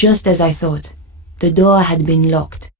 Just as I thought, the door had been locked.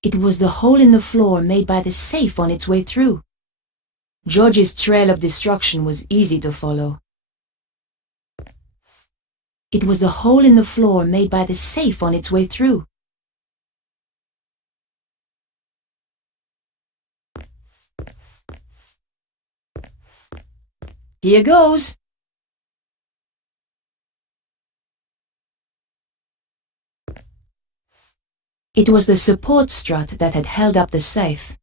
It was the hole in the floor made by the safe on its way through. George's trail of destruction was easy to follow. It was the hole in the floor made by the safe on its way through. Here goes. It was the support strut that had held up the safe.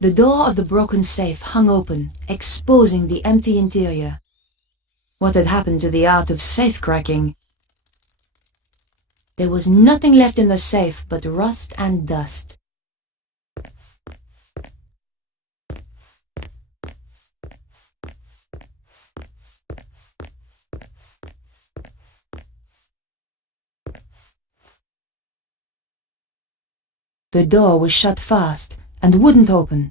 The door of the broken safe hung open, exposing the empty interior. What had happened to the art of safe cracking? There was nothing left in the safe but rust and dust. The door was shut fast and wouldn't open.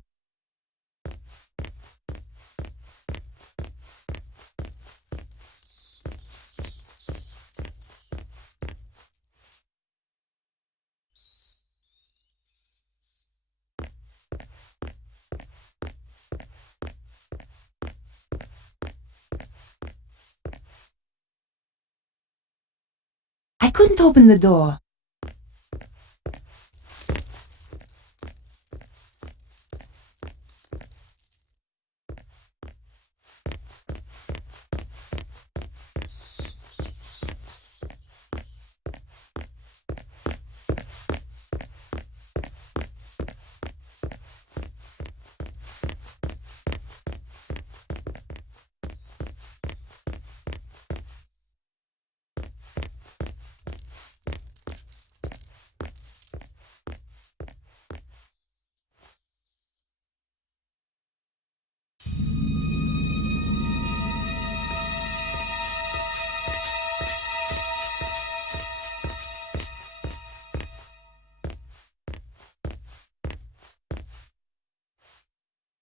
I couldn't open the door.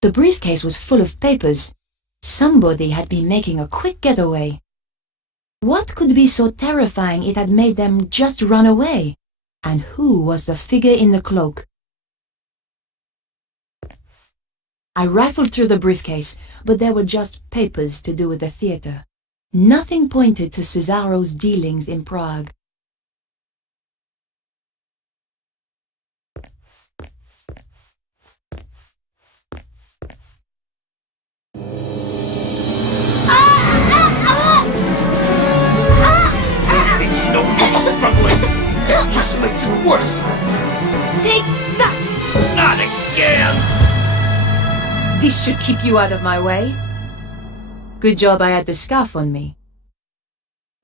The briefcase was full of papers. Somebody had been making a quick getaway. What could be so terrifying it had made them just run away? And who was the figure in the cloak? I rifled through the briefcase, but there were just papers to do with the theater. Nothing pointed to Cesaro's dealings in Prague. should keep you out of my way. Good job I had the scarf on me.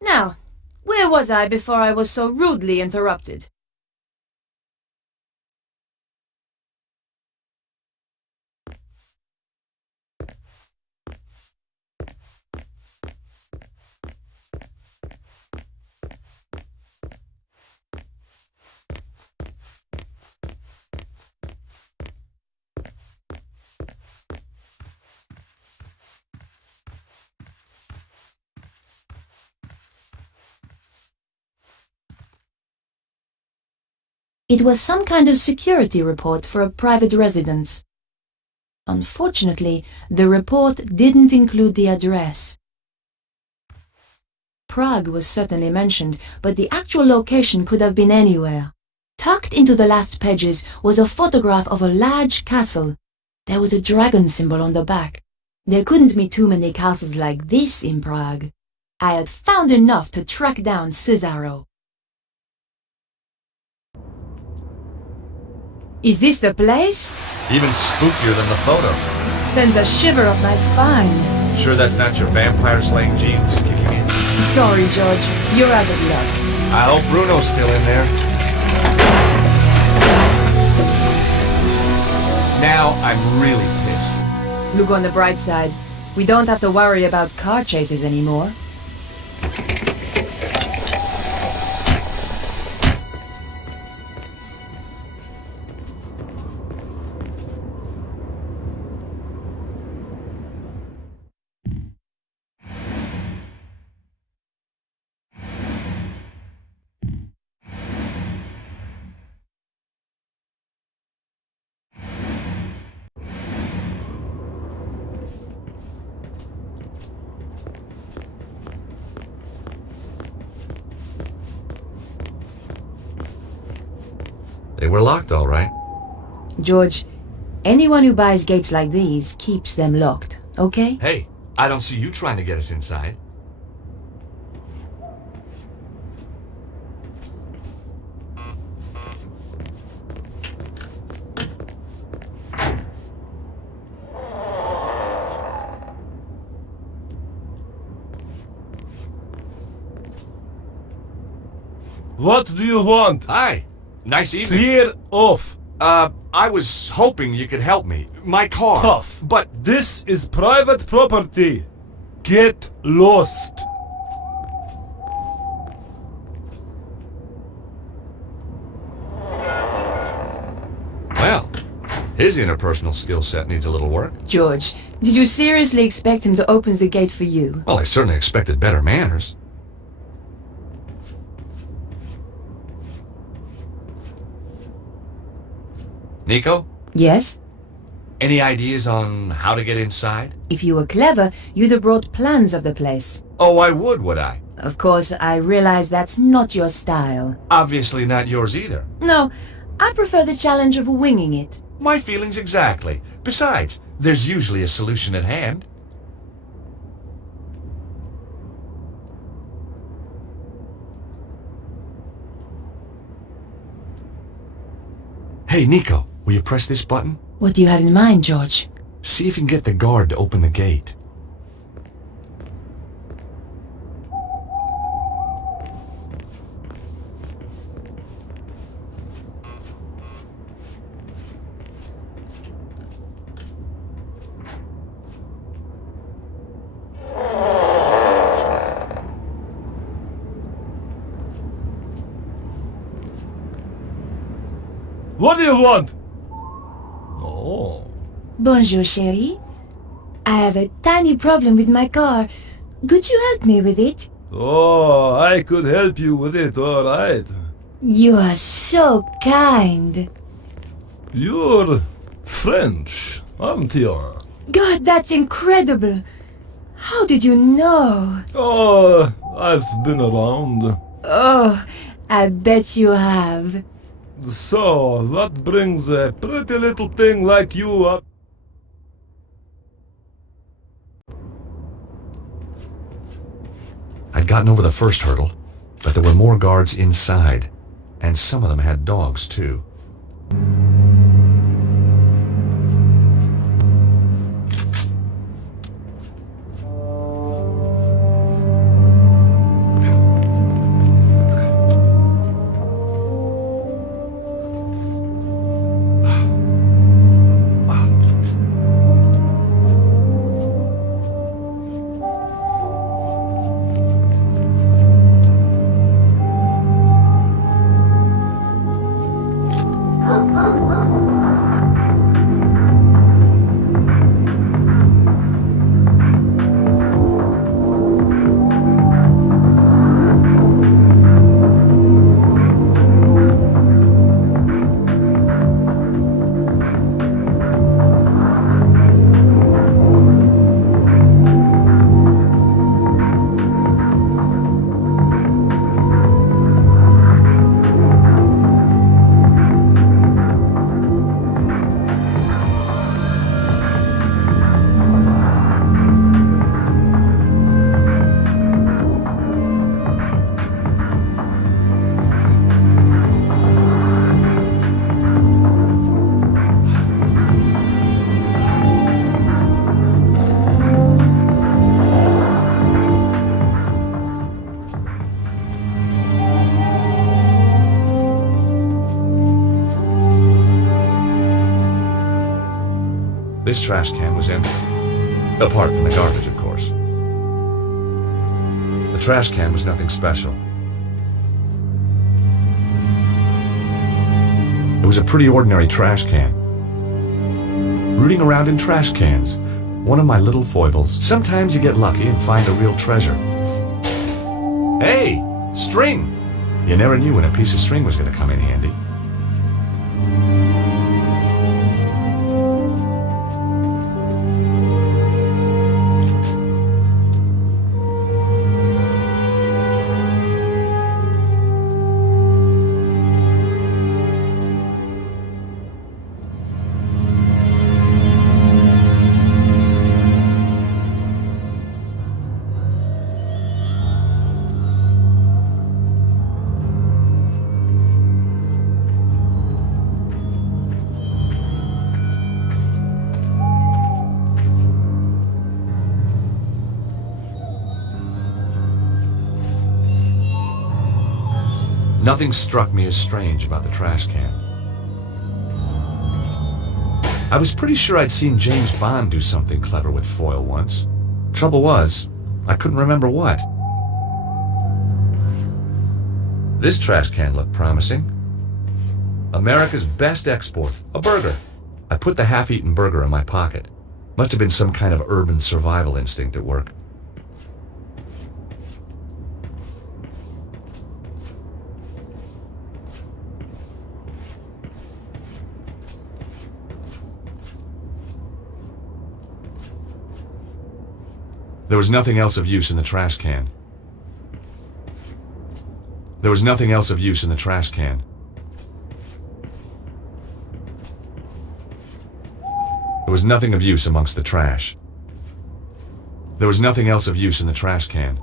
Now, where was I before I was so rudely interrupted? It was some kind of security report for a private residence. Unfortunately, the report didn't include the address. Prague was certainly mentioned, but the actual location could have been anywhere. Tucked into the last pages was a photograph of a large castle. There was a dragon symbol on the back. There couldn't be too many castles like this in Prague. I had found enough to track down Cesaro. Is this the place? Even spookier than the photo. Sends a shiver up my spine. Sure that's not your vampire-slaying genes kicking in? Sorry, George. You're out of luck. I hope Bruno's still in there. Now I'm really pissed. Look on the bright side. We don't have to worry about car chases anymore. They were locked, all right. George, anyone who buys gates like these keeps them locked, okay? Hey, I don't see you trying to get us inside. What do you want? Hi. Nice evening. Clear off. I was hoping you could help me. My car. Tough. But This is private property. Get lost. well, his interpersonal skill set needs a little work. George, did you seriously expect him to open the gate for you? Well, I certainly expected better manners. Nico? Yes? Any ideas on how to get inside? If you were clever, you'd have brought plans of the place. Oh, I would I? Of course, I realize that's not your style. Obviously not yours either. No, I prefer the challenge of winging it. My feelings exactly. Besides, there's usually a solution at hand. Hey, Nico, will you press this button? What do you have in mind, George? See if you can get the guard to open the gate. What do you want? Oh. Bonjour, chérie. I have a tiny problem with my car. Could you help me with it? Oh, I could help you with it, all right. You are so kind. You're French, aren't you? God, that's incredible. How did you know? Oh, I've been around. Oh, I bet you have. So, what brings a pretty little thing like you up? I'd gotten over the first hurdle, but there were more guards inside, and some of them had dogs too. This trash can was empty. Apart from the garbage, of course. The trash can was nothing special. It was a pretty ordinary trash can. Rooting around in trash cans, one of my little foibles. Sometimes you get lucky and find a real treasure. Hey, string! You never knew when a piece of string was going to come in handy. Nothing struck me as strange about the trash can. I was pretty sure I'd seen James Bond do something clever with foil once. Trouble was, I couldn't remember what. This trash can looked promising. America's best export, a burger. I put the half-eaten burger in my pocket. Must have been some kind of urban survival instinct at work. There was nothing else of use in the trash can. There was nothing else of use in the trash can. There was nothing of use amongst the trash. There was nothing else of use in the trash can.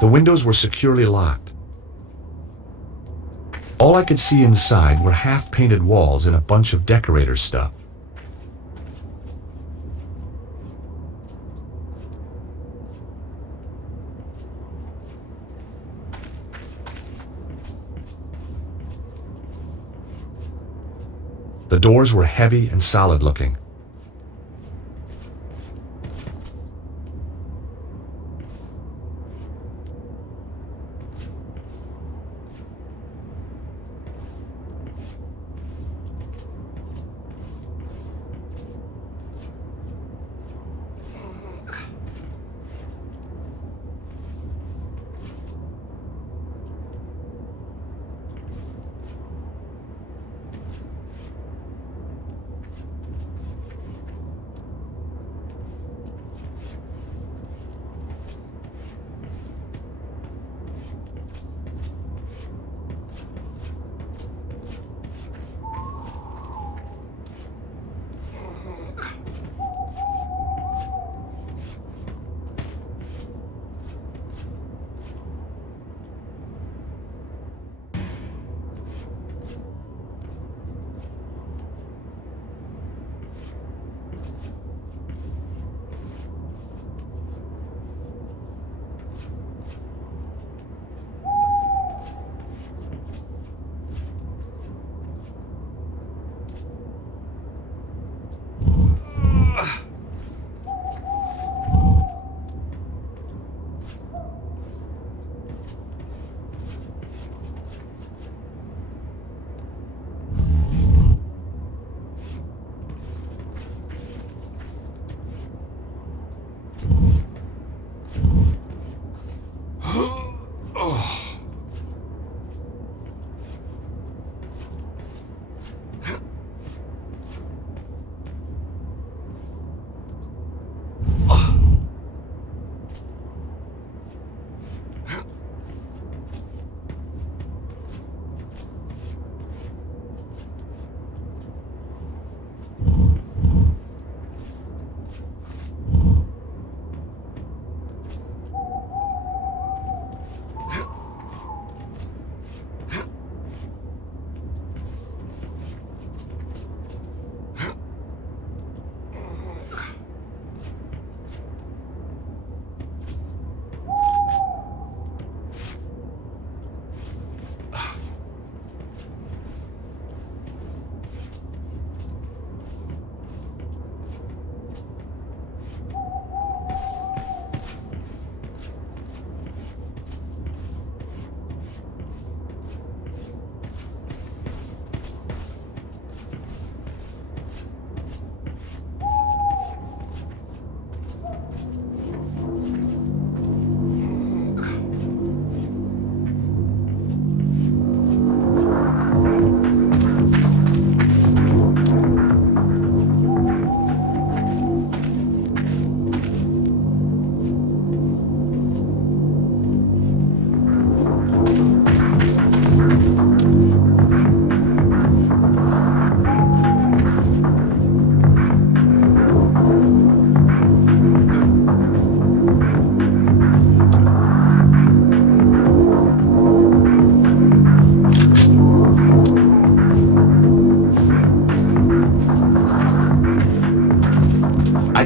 The windows were securely locked. All I could see inside were half-painted walls and a bunch of decorator's stuff. The doors were heavy and solid-looking.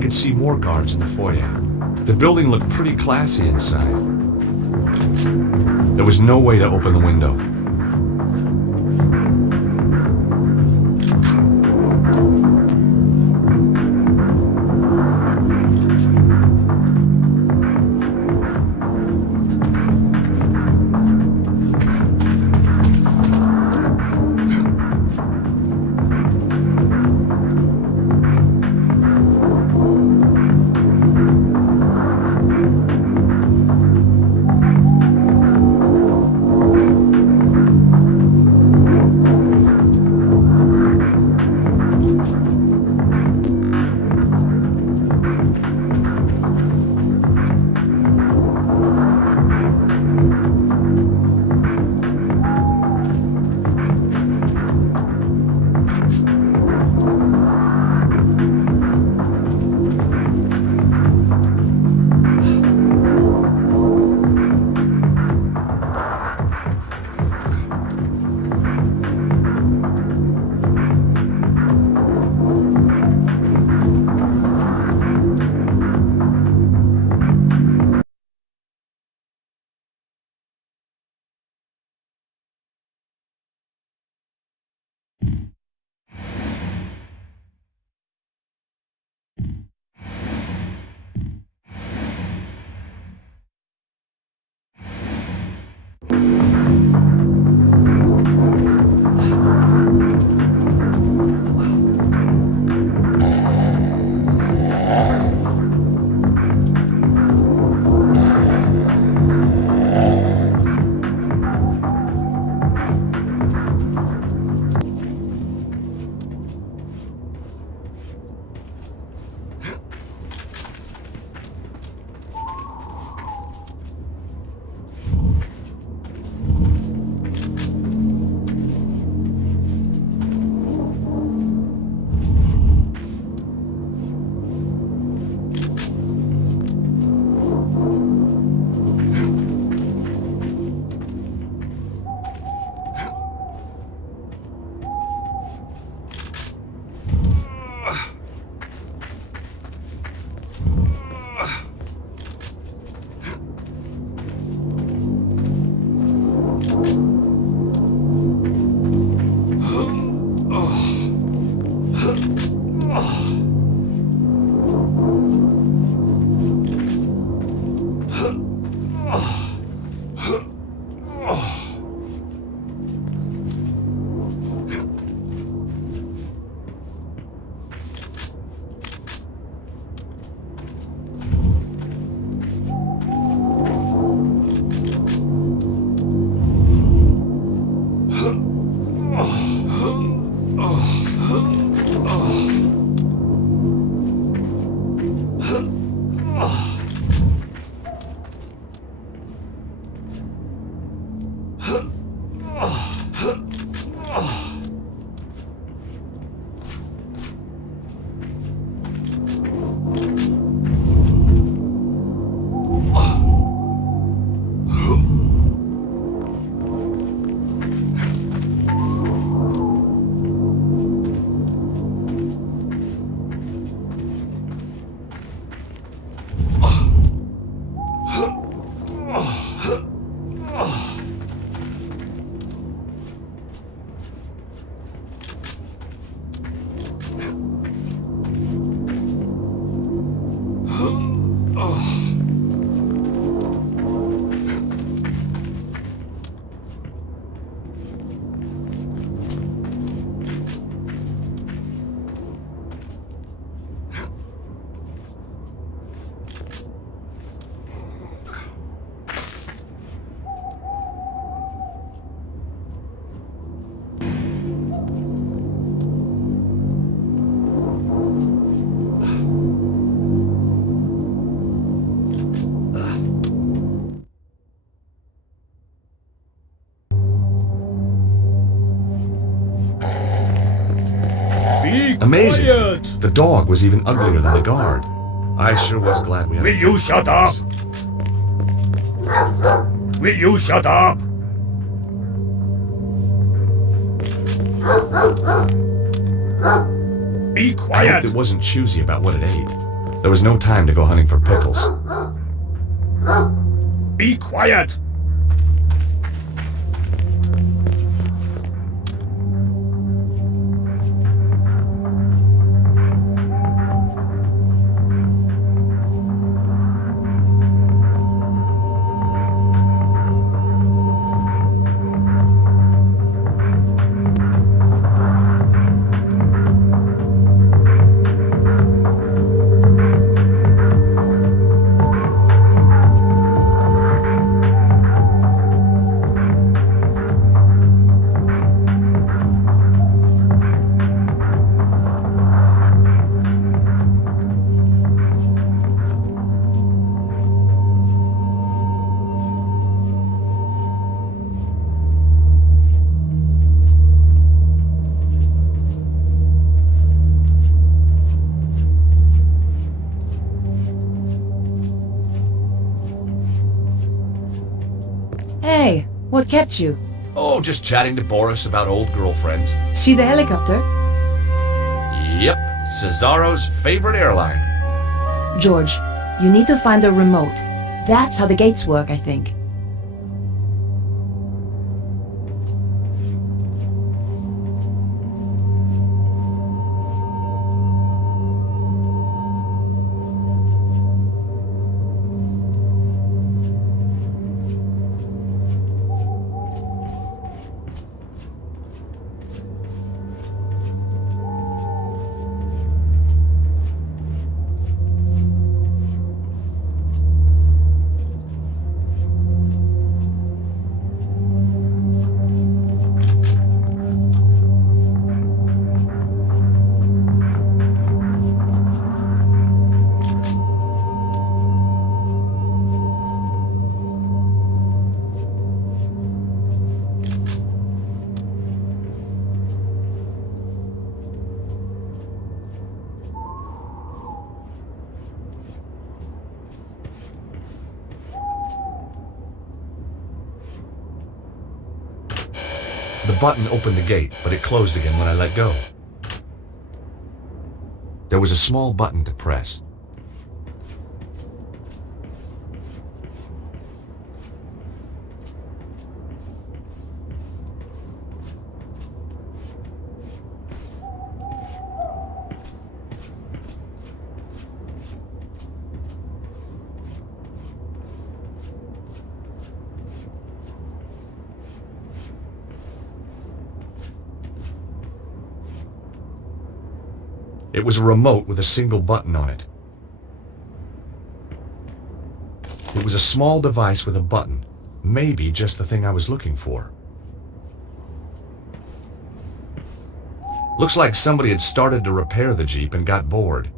could see more guards in the foyer. The building looked pretty classy inside. There was no way to open the window. Amazing. Quiet! The dog was even uglier than the guard. I sure was glad we had. Will you shut up? Will you shut up? Be I quiet! hoped it wasn't choosy about what it ate. There was no time to go hunting for pickles. Be quiet! Hey, what kept you? Oh, just chatting to Boris about old girlfriends. See the helicopter? Yep, Cesaro's favorite airline. George, you need to find the remote. That's how the gates work, I think. The button opened the gate, but it closed again when I let go. There was a small button to press. It was a remote with a single button on it. It was a small device with a button, maybe just the thing I was looking for. Looks like somebody had started to repair the Jeep and got bored.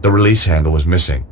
The release handle was missing.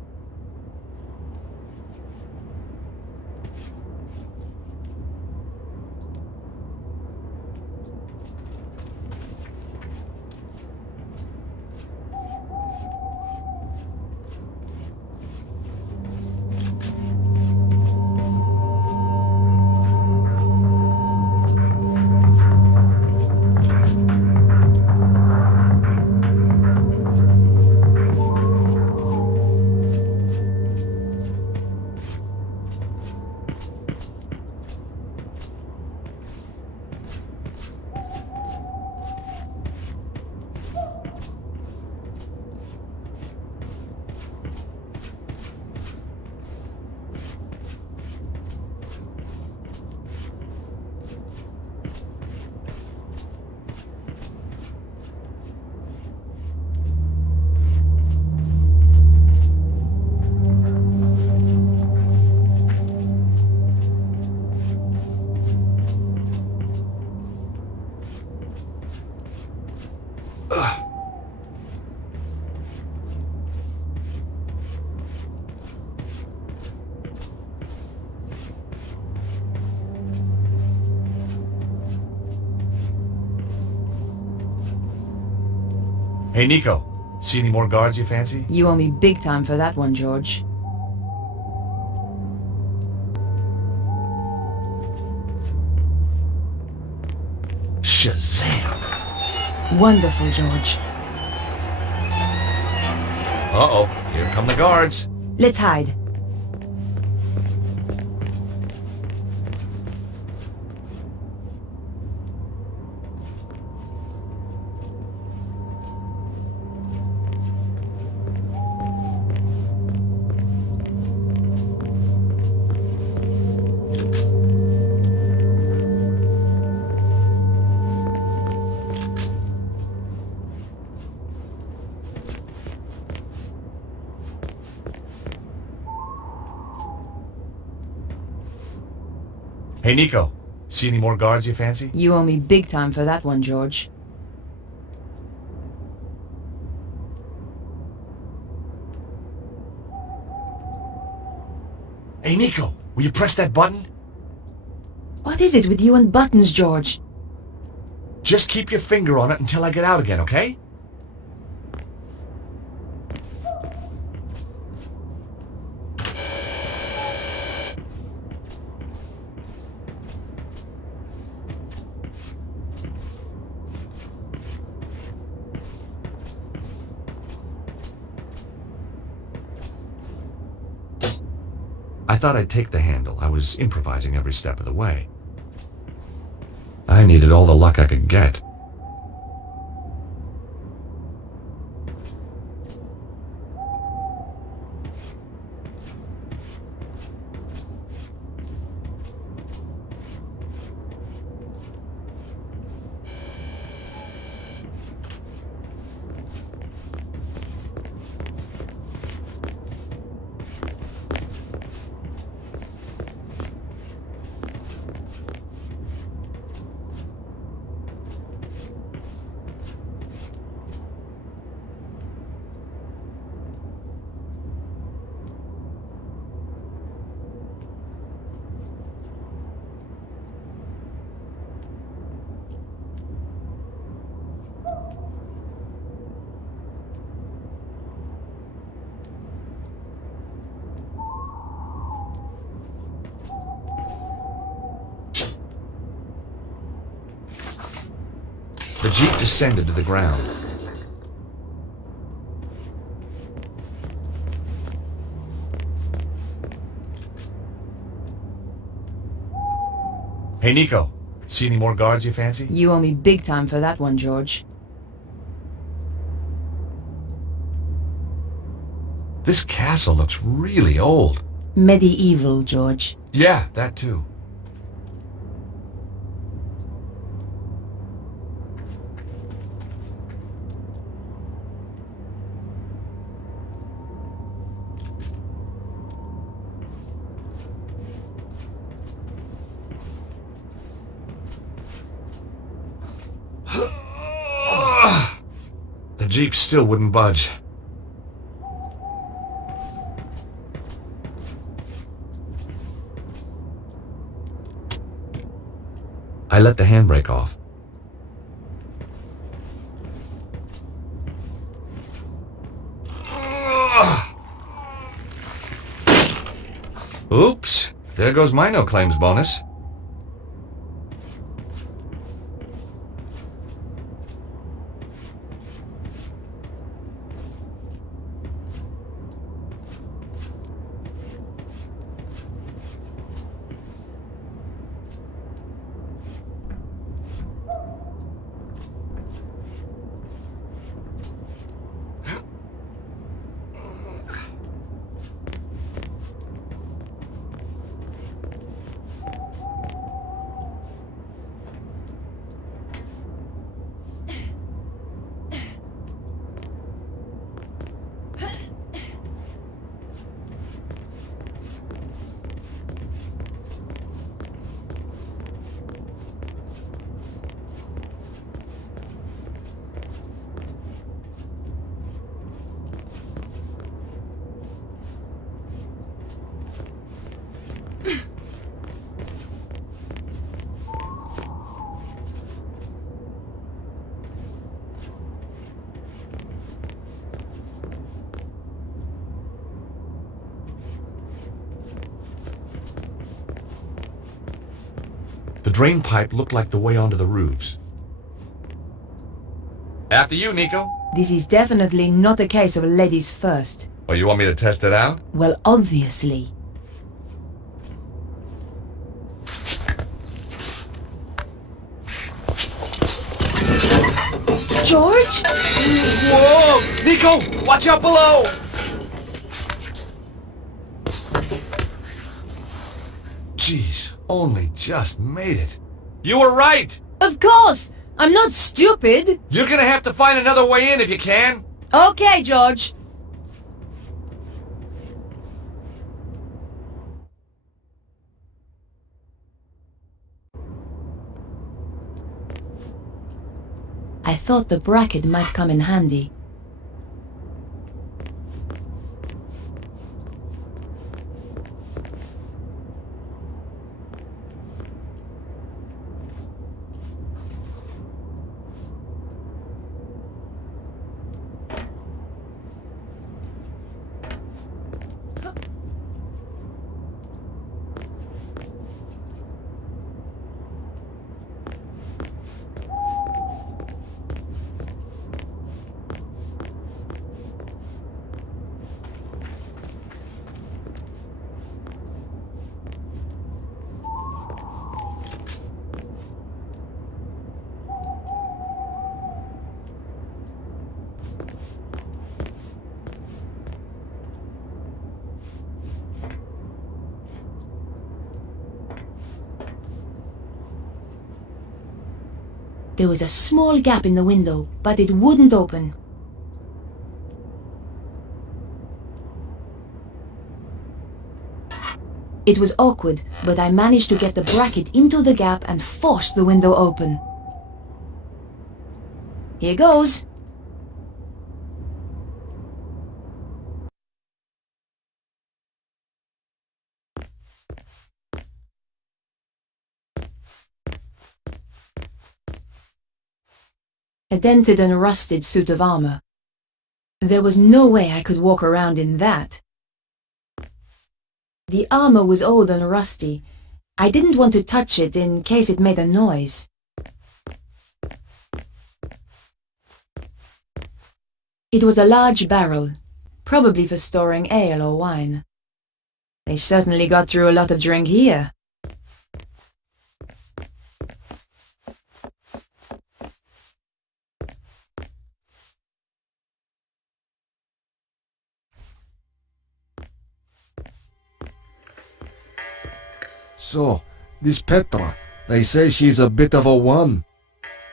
Hey, Nico. See any more guards you fancy? You owe me big time for that one, George. Shazam! Wonderful, George. Uh-oh, here come the guards. Let's hide. Hey, Nico. See any more guards you fancy? You owe me big time for that one, George. Hey, Nico. Will you press that button? What is it with you and buttons, George? Just keep your finger on it until I get out again, okay? I thought I'd take the handle. I was improvising every step of the way. I needed all the luck I could get. The Jeep descended to the ground. Hey, Nico. See any more guards you fancy? You owe me big time for that one, George. This castle looks really old. Medieval, George. Yeah, that too. The Jeep still wouldn't budge. I let the handbrake off. Oops, there goes my no claims bonus. The drain pipe looked like the way onto the roofs. After you, Nico. This is definitely not a case of ladies first. Oh, you want me to test it out? Well, obviously. George? Whoa! Nico, watch out below! Jeez, only just made it. You were right! Of course! I'm not stupid! You're gonna have to find another way in if you can. Okay, George. I thought the bracket might come in handy. There was a small gap in the window, but it wouldn't open. It was awkward, but I managed to get the bracket into the gap and force the window open. Here goes. A dented and rusted suit of armor. There was no way I could walk around in that. The armor was old and rusty. I didn't want to touch it in case it made a noise. It was a large barrel, probably for storing ale or wine. They certainly got through a lot of drink here. So, this Petra, they say she's a bit of a one.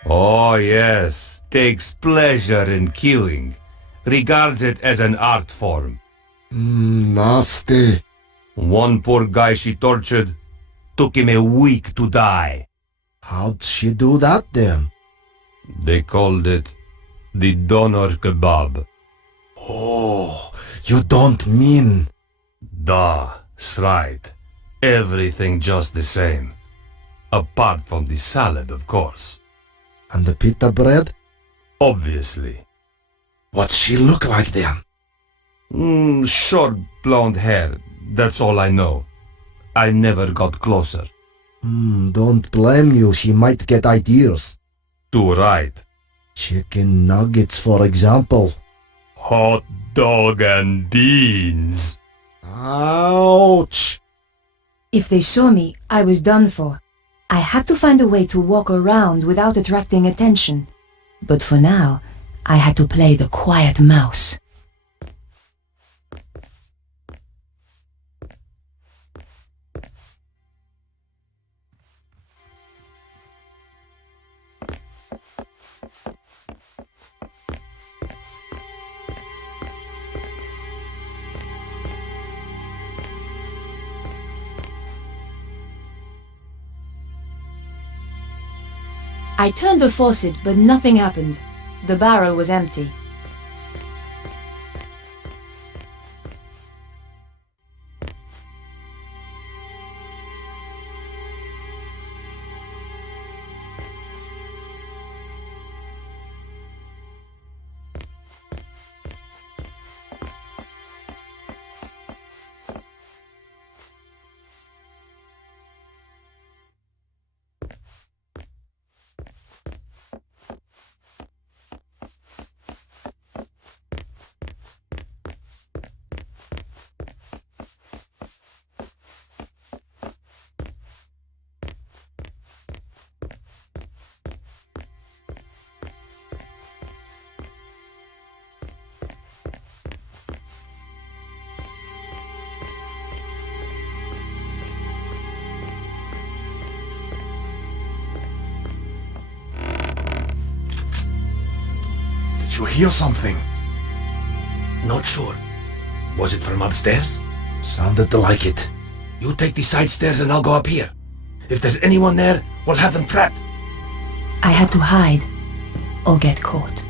Oh yes, takes pleasure in killing. Regards it as an art form. Nasty. One poor guy she tortured, took him a week to die. How'd she do that then? They called it the doner kebab. Oh, you don't mean... That's right. Everything just the same. Apart from the salad, of course. And the pita bread? Obviously. What'd she look like then? Short blonde hair, that's all I know. I never got closer. Don't blame you, she might get ideas. Too right. Chicken nuggets, for example. Hot dog and beans. Ouch! If they saw me, I was done for. I had to find a way to walk around without attracting attention. But for now, I had to play the quiet mouse. I turned the faucet, but nothing happened. The barrel was empty. Did you hear something? Not sure. Was it from upstairs? Sounded like it. You take the side stairs and I'll go up here. If there's anyone there, we'll have them trapped. I had to hide or get caught.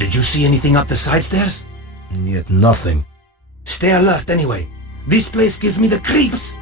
Did you see anything up the side stairs? Yet nothing. Stay alert anyway. This place gives me the creeps.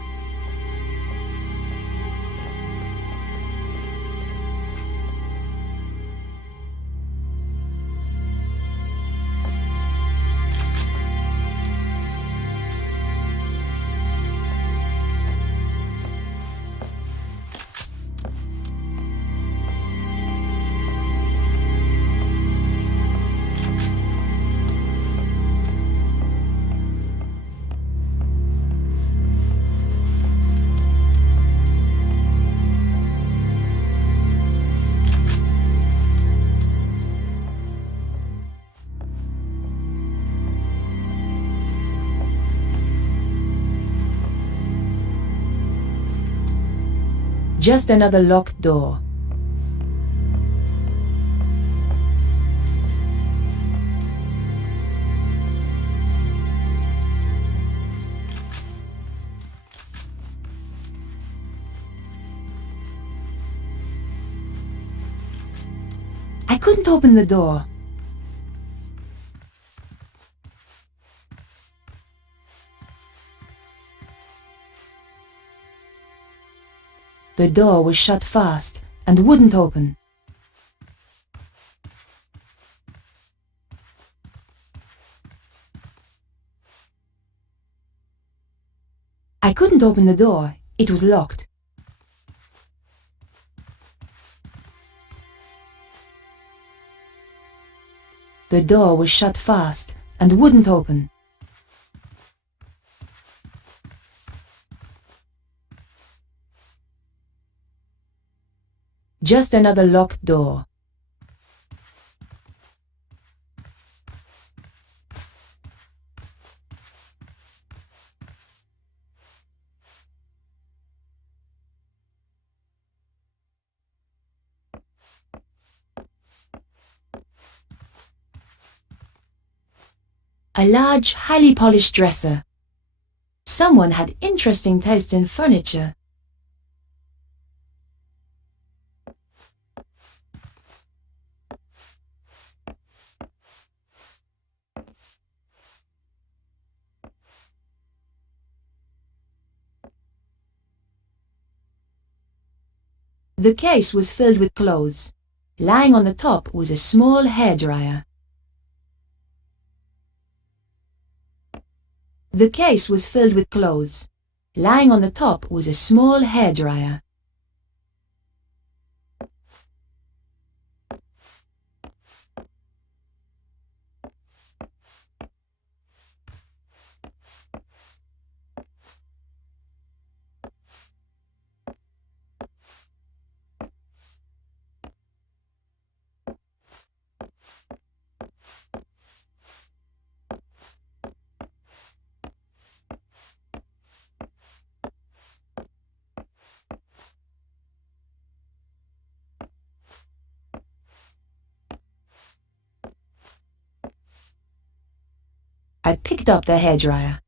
Just another locked door. I couldn't open the door. The door was shut fast and wouldn't open. I couldn't open the door. It was locked. The door was shut fast and wouldn't open. Just another locked door. A large, highly polished dresser. Someone had interesting taste in furniture. The case was filled with clothes. Lying on the top was a small hairdryer. The case was filled with clothes. Lying on the top was a small hairdryer. I picked up the hairdryer.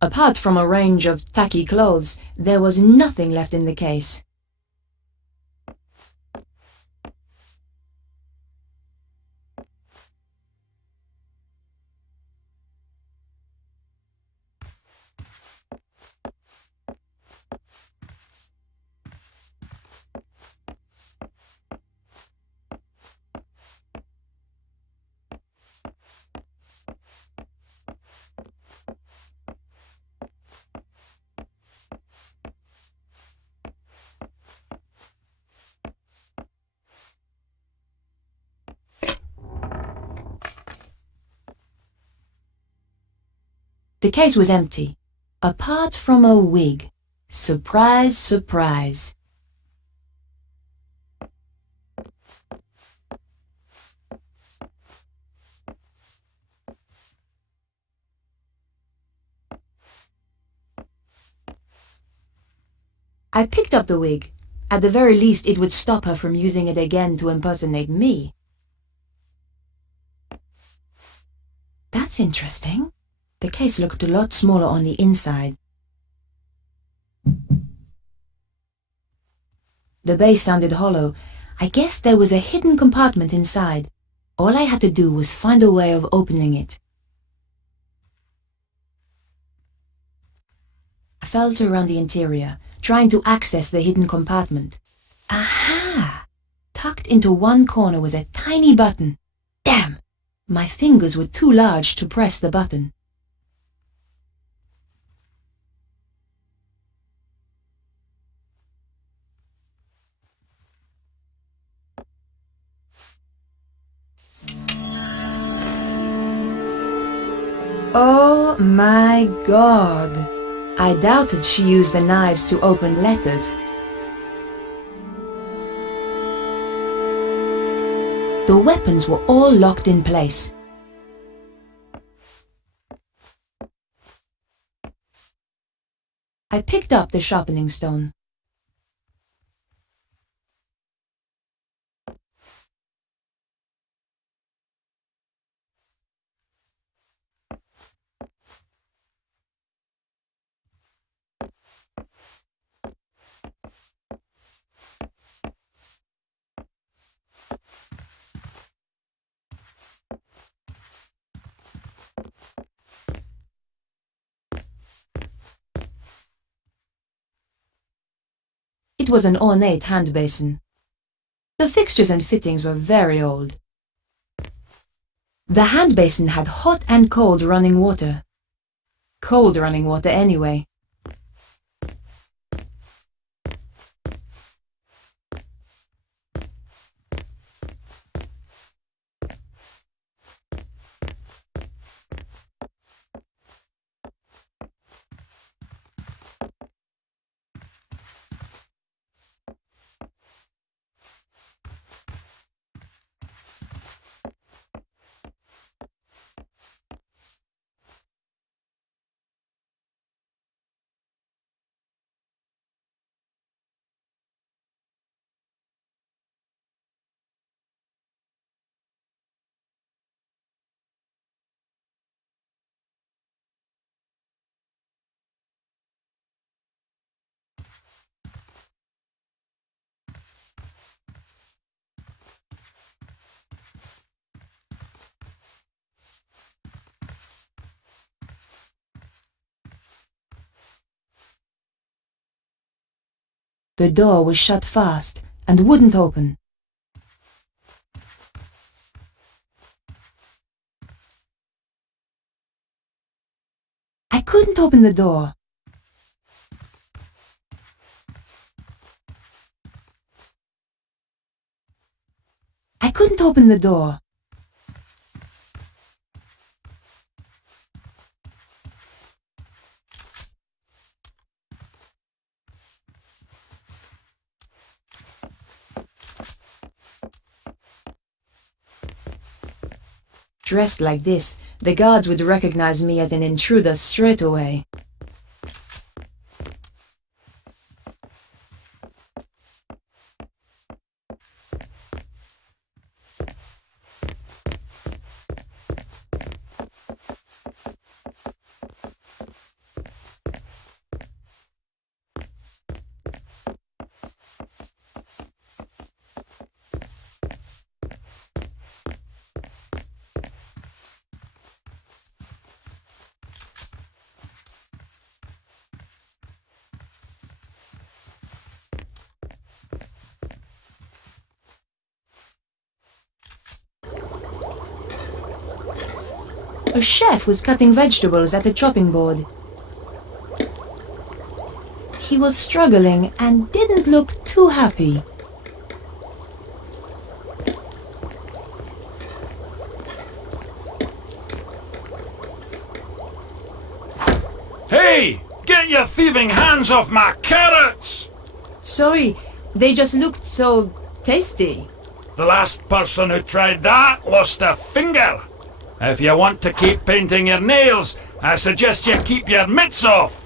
Apart from a range of tacky clothes, there was nothing left in the case. The case was empty, apart from a wig. Surprise, surprise. I picked up the wig. At the very least, it would stop her from using it again to impersonate me. That's interesting. The case looked a lot smaller on the inside. The base sounded hollow. I guess there was a hidden compartment inside. All I had to do was find a way of opening it. I felt around the interior, trying to access the hidden compartment. Aha! Tucked into one corner was a tiny button. Damn! My fingers were too large to press the button. Oh my God! I doubted she used the knives to open letters. The weapons were all locked in place. I picked up the sharpening stone. It was an ornate hand basin. The fixtures and fittings were very old. The hand basin had hot and cold running water. Cold running water anyway. The door was shut fast and wouldn't open. I couldn't open the door. I couldn't open the door. Dressed like this, the guards would recognize me as an intruder straight away. A chef was cutting vegetables at a chopping board. He was struggling and didn't look too happy. Hey! Get your thieving hands off my carrots! Sorry, they just looked so tasty. The last person who tried that lost a finger. If you want to keep painting your nails, I suggest you keep your mitts off.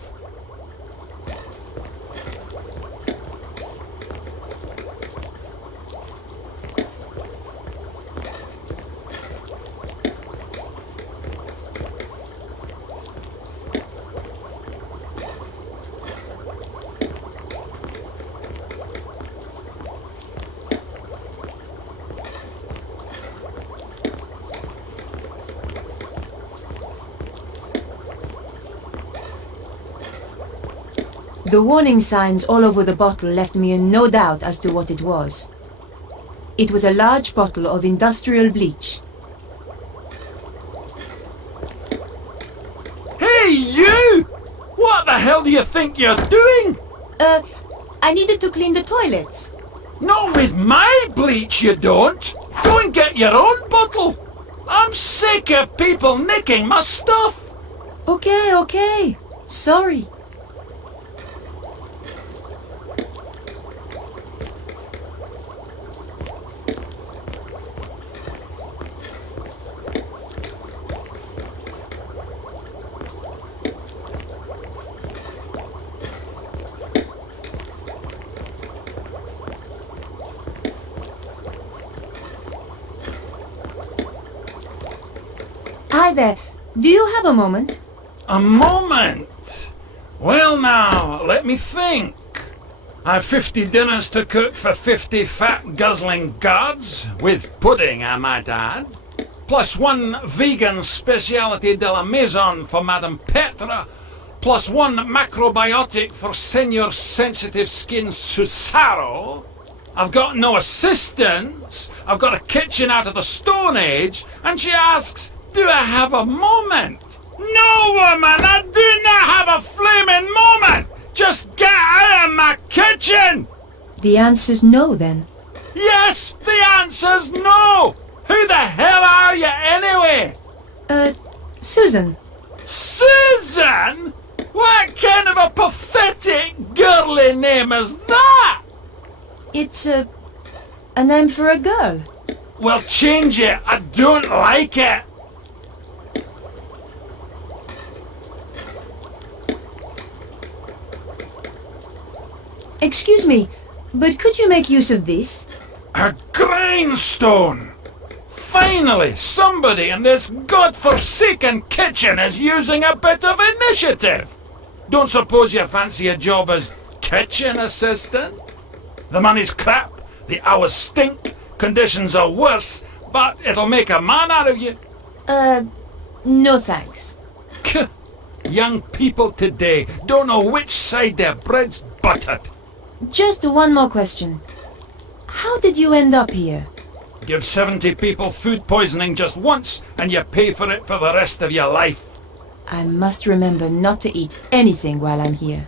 The warning signs all over the bottle left me in no doubt as to what it was. It was a large bottle of industrial bleach. Hey, you! What the hell do you think you're doing? I needed to clean the toilets. Not with my bleach, you don't. Go and get your own bottle. I'm sick of people nicking my stuff. Okay. Sorry. Hi there. Do you have a moment? A moment? Well now, let me think. I've 50 dinners to cook for 50 fat guzzling guards, with pudding I might add, plus one vegan speciality de la maison for Madame Petra, plus one macrobiotic for Senor Sensitive Skin Susaro. I've got no assistants, I've got a kitchen out of the Stone Age, and she asks, do I have a moment? No, woman, I do not have a flaming moment! Just get out of my kitchen! The answer's no, then. Yes, the answer's no! Who the hell are you anyway? Susan. Susan? What kind of a pathetic girly name is that? It's a name for a girl. Well, change it. I don't like it. Excuse me, but could you make use of this? A grindstone! Finally, somebody in this godforsaken kitchen is using a bit of initiative. Don't suppose you fancy a job as kitchen assistant? The money's crap, the hours stink, conditions are worse, but it'll make a man out of you. No thanks. Young people today don't know which side their bread's buttered. Just one more question. How did you end up here? Give 70 people food poisoning just once and you pay for it for the rest of your life. I must remember not to eat anything while I'm here.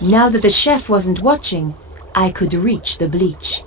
Now that the chef wasn't watching, I could reach the bleach.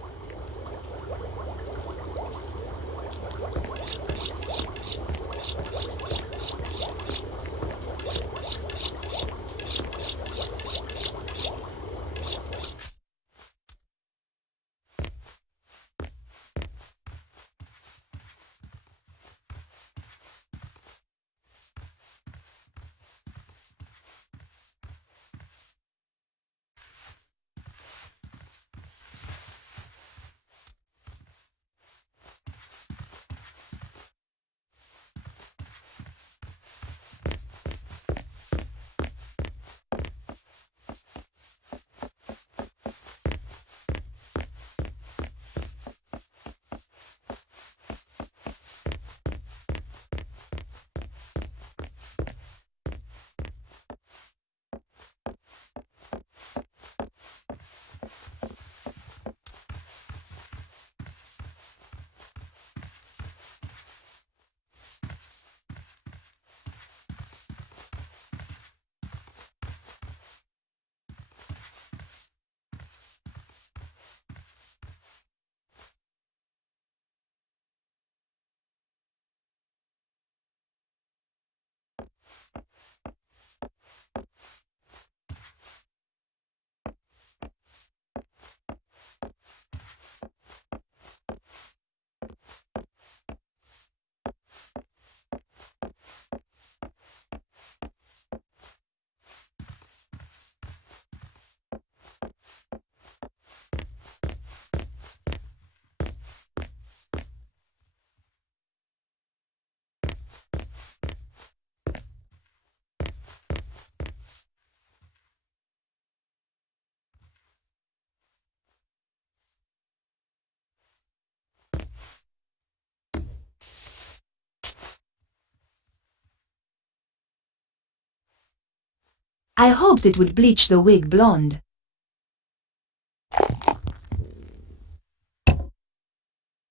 I hoped it would bleach the wig blonde.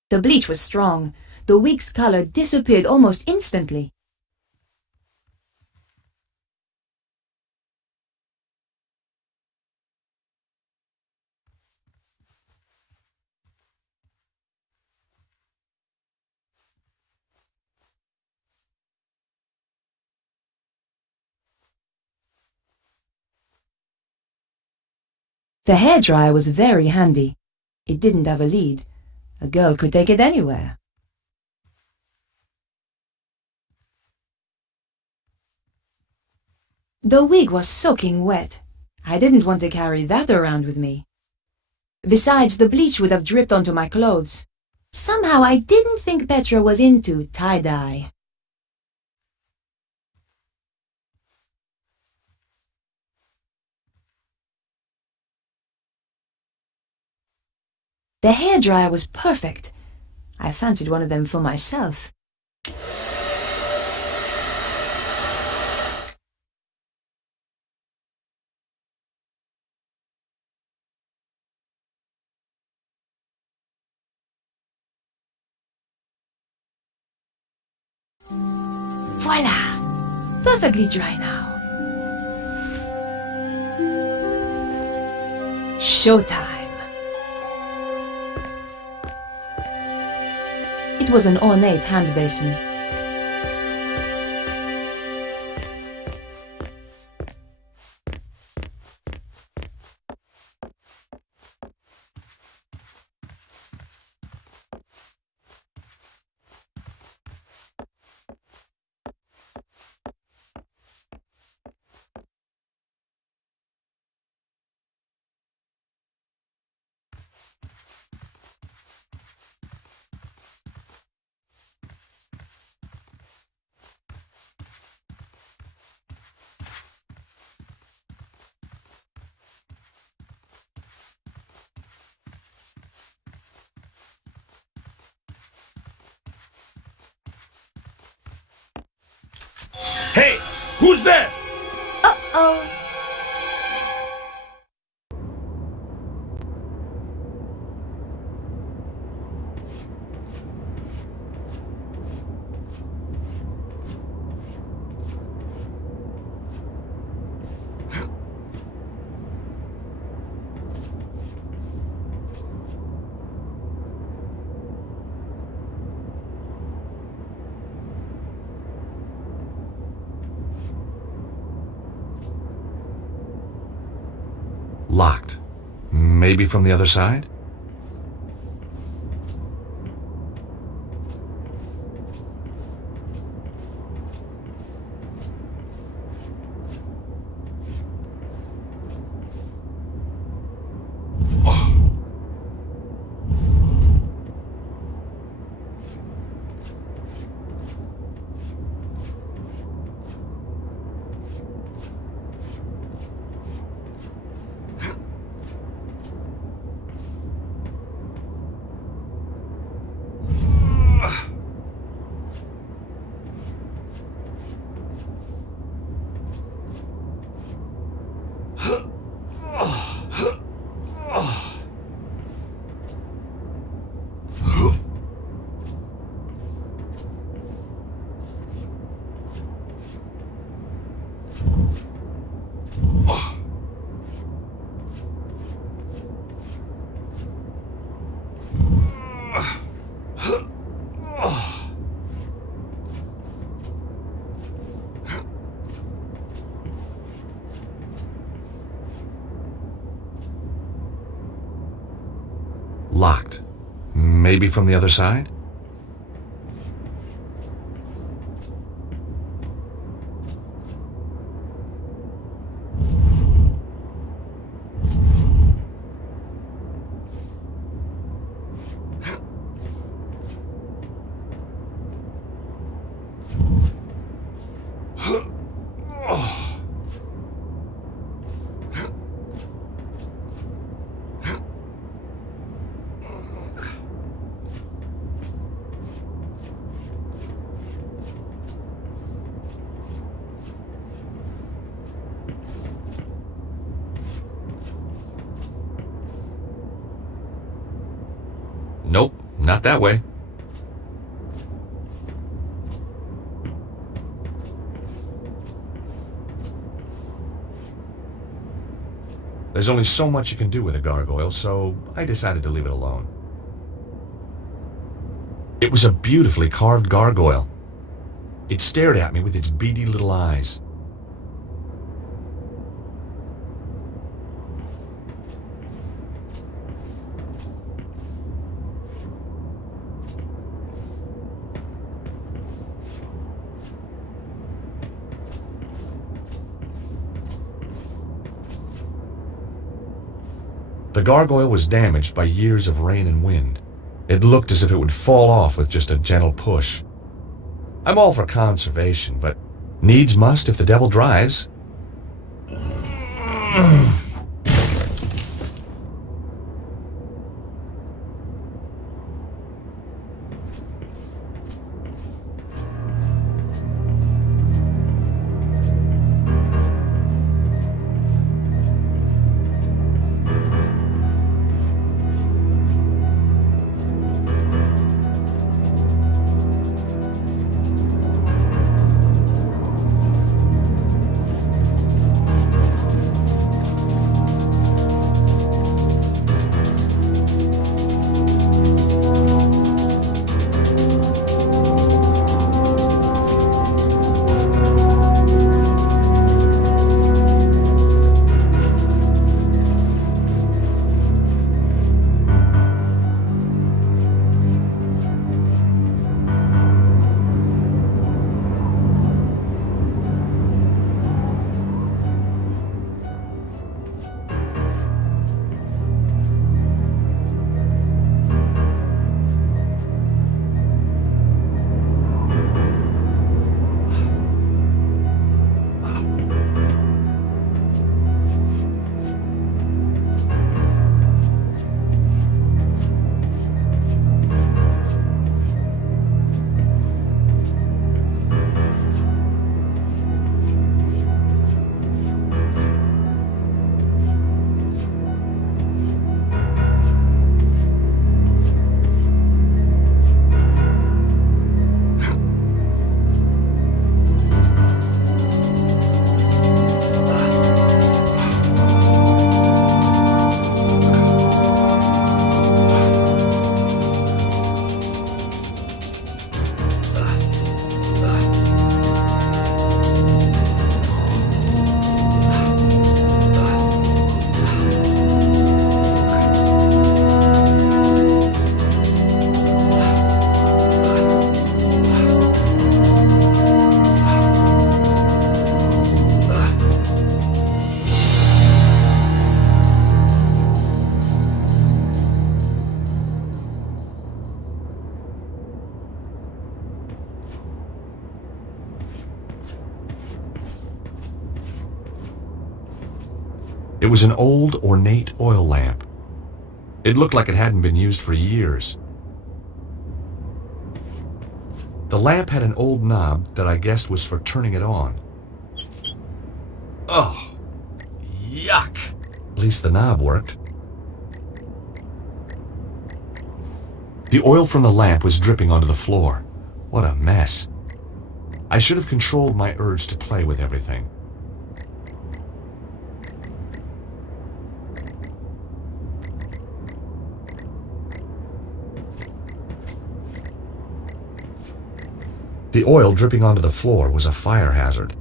The bleach was strong. The wig's color disappeared almost instantly. The hairdryer was very handy. It didn't have a lead. A girl could take it anywhere. The wig was soaking wet. I didn't want to carry that around with me. Besides, the bleach would have dripped onto my clothes. Somehow I didn't think Petra was into tie-dye. The hairdryer was perfect. I fancied one of them for myself. Voila! Perfectly dry now. Showtime! It was an ornate hand basin. Hey! Who's there? Uh-oh! Locked. Maybe from the other side? Locked. Maybe from the other side? Not that way. There's only so much you can do with a gargoyle, so I decided to leave it alone. It was a beautifully carved gargoyle. It stared at me with its beady little eyes. The gargoyle was damaged by years of rain and wind. It looked as if it would fall off with just a gentle push. I'm all for conservation, but needs must if the devil drives. It was an old, ornate oil lamp. It looked like it hadn't been used for years. The lamp had an old knob that I guessed was for turning it on. Oh, yuck! At least the knob worked. The oil from the lamp was dripping onto the floor. What a mess. I should have controlled my urge to play with everything. The oil dripping onto the floor was a fire hazard.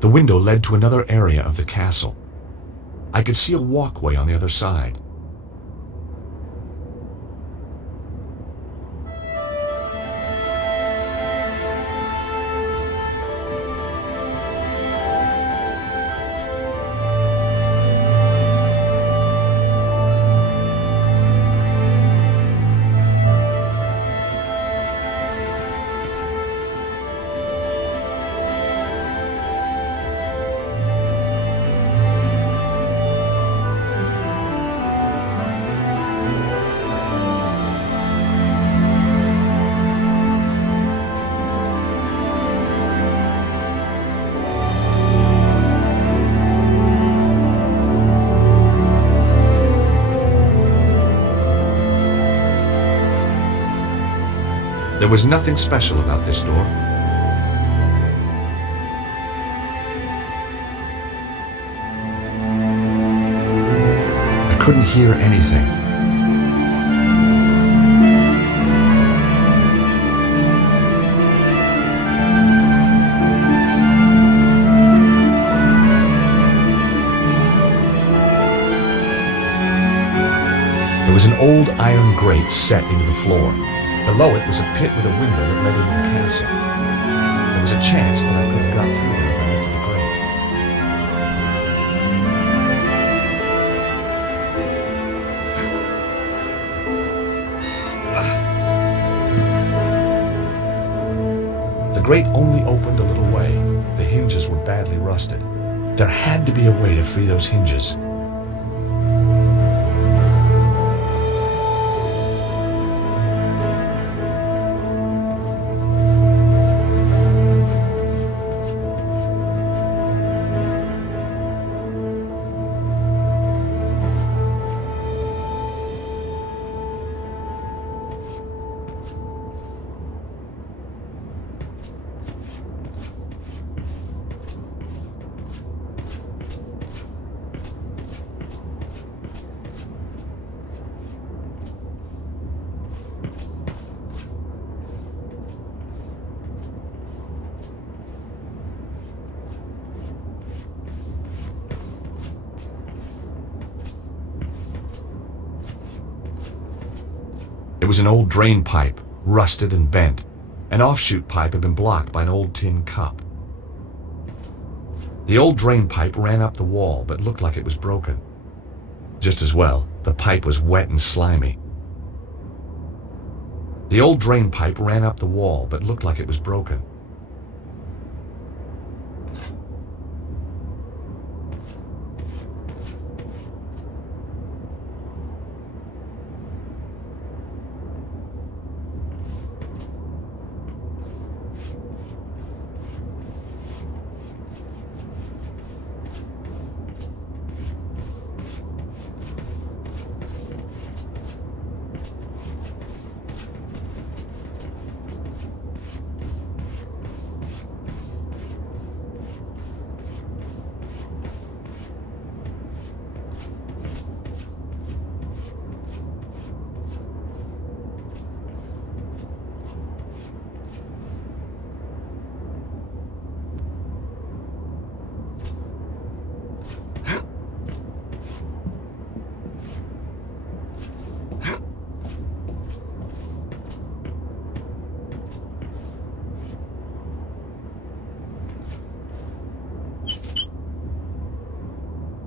The window led to another area of the castle. I could see a walkway on the other side. There was nothing special about this door. I couldn't hear anything. There was an old iron grate set into the floor. Below it was a pit with a window that led into the castle. There was a chance that I could have got through there if I lifted the grate. The grate only opened a little way. The hinges were badly rusted. There had to be a way to free those hinges. It was an old drain pipe, rusted and bent. An offshoot pipe had been blocked by an old tin cup. The old drain pipe ran up the wall, but looked like it was broken. Just as well, the pipe was wet and slimy. The old drain pipe ran up the wall, but looked like it was broken.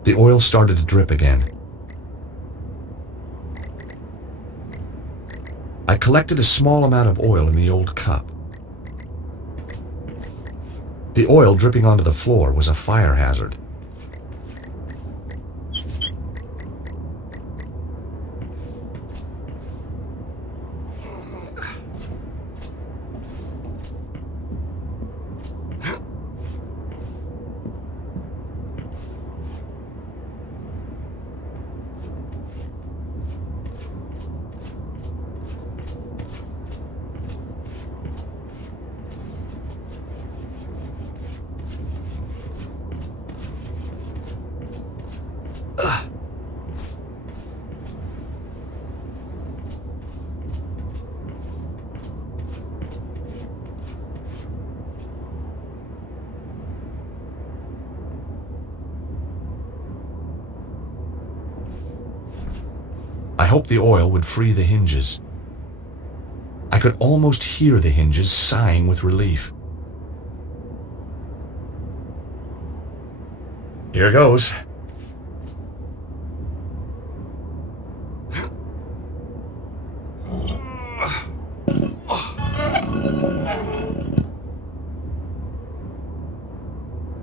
The oil started to drip again. I collected a small amount of oil in the old cup. The The oil dripping onto the floor was a fire hazard. I hoped the oil would free the hinges. I could almost hear the hinges sighing with relief. Here goes.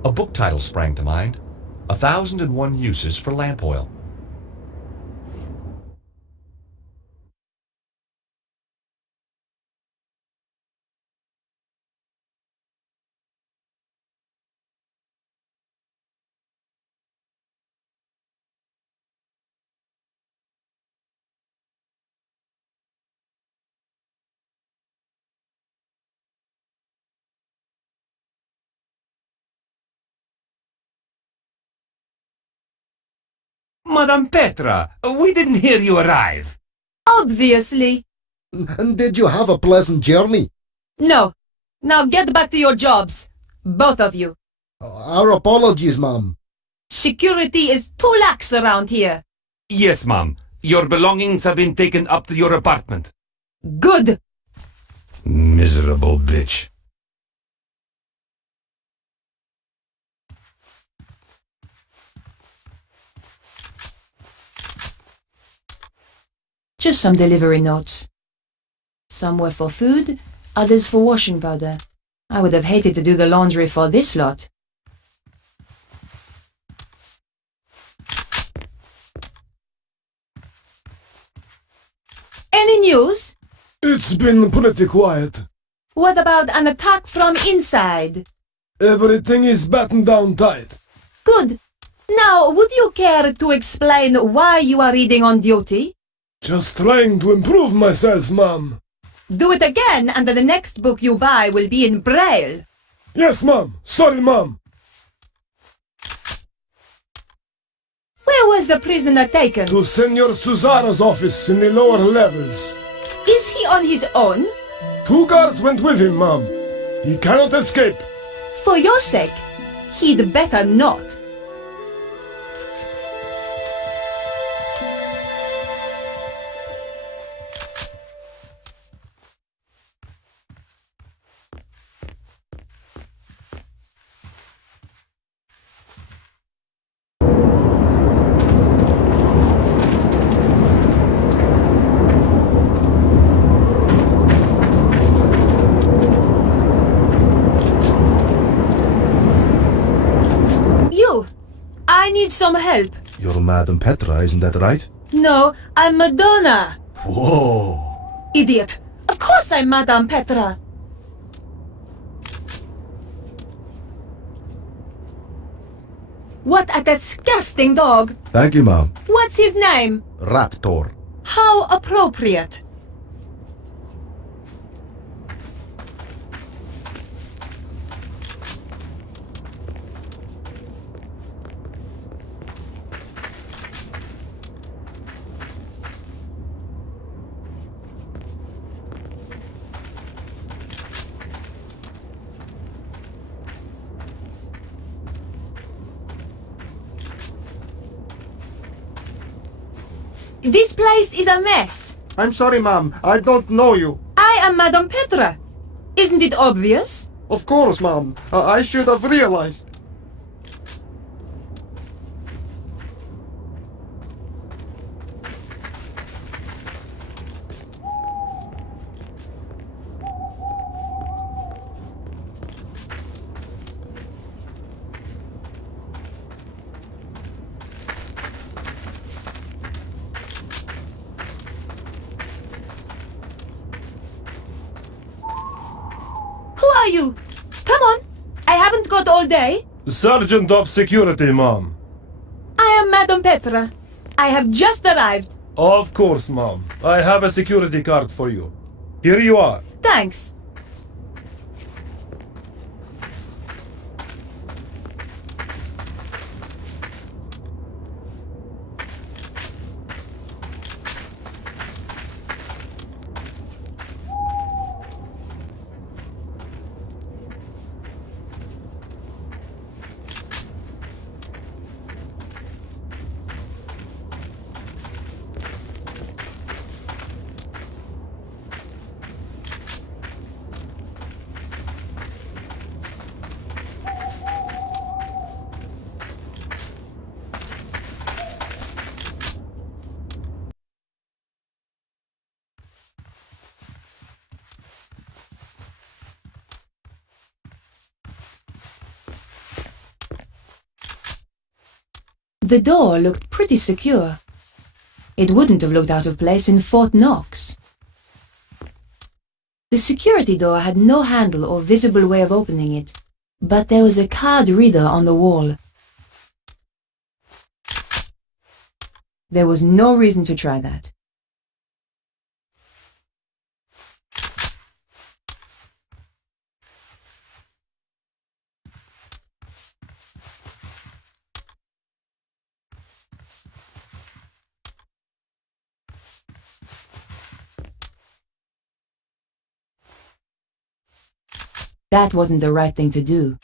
A book title sprang to mind. 1,001 Uses for Lamp Oil. Madame Petra, we didn't hear you arrive. Obviously. And did you have a pleasant journey? No. Now get back to your jobs. Both of you. Our apologies, ma'am. Security is too lax around here. Yes, ma'am. Your belongings have been taken up to your apartment. Good. Miserable bitch. Just some delivery notes. Some were for food, others for washing powder. I would have hated to do the laundry for this lot. Any news? It's been pretty quiet. What about an attack from inside? Everything is battened down tight. Good. Now, would you care to explain why you are reading on duty? Just trying to improve myself, ma'am. Do it again, and the next book you buy will be in Braille. Yes, ma'am. Sorry, ma'am. Where was the prisoner taken? To Senor Susano's office in the lower levels. Is he on his own? 2 guards went with him, ma'am. He cannot escape. For your sake, he'd better not. I need some help. You're Madame Petra, isn't that right? No, I'm Madonna. Whoa! Idiot. Of course I'm Madame Petra. What a disgusting dog. Thank you, ma'am. What's his name? Raptor. How appropriate. This place is a mess. I'm sorry, ma'am. I don't know you. I am Madame Petra. Isn't it obvious? Of course, ma'am. I should have realized. Good day. Sergeant of Security, ma'am. I am Madam Petra. I have just arrived. Of course, ma'am. I have a security card for you. Here you are. Thanks. The door looked pretty secure. It wouldn't have looked out of place in Fort Knox. The security door had no handle or visible way of opening it, but there was a card reader on the wall. There was no reason to try that. That wasn't the right thing to do.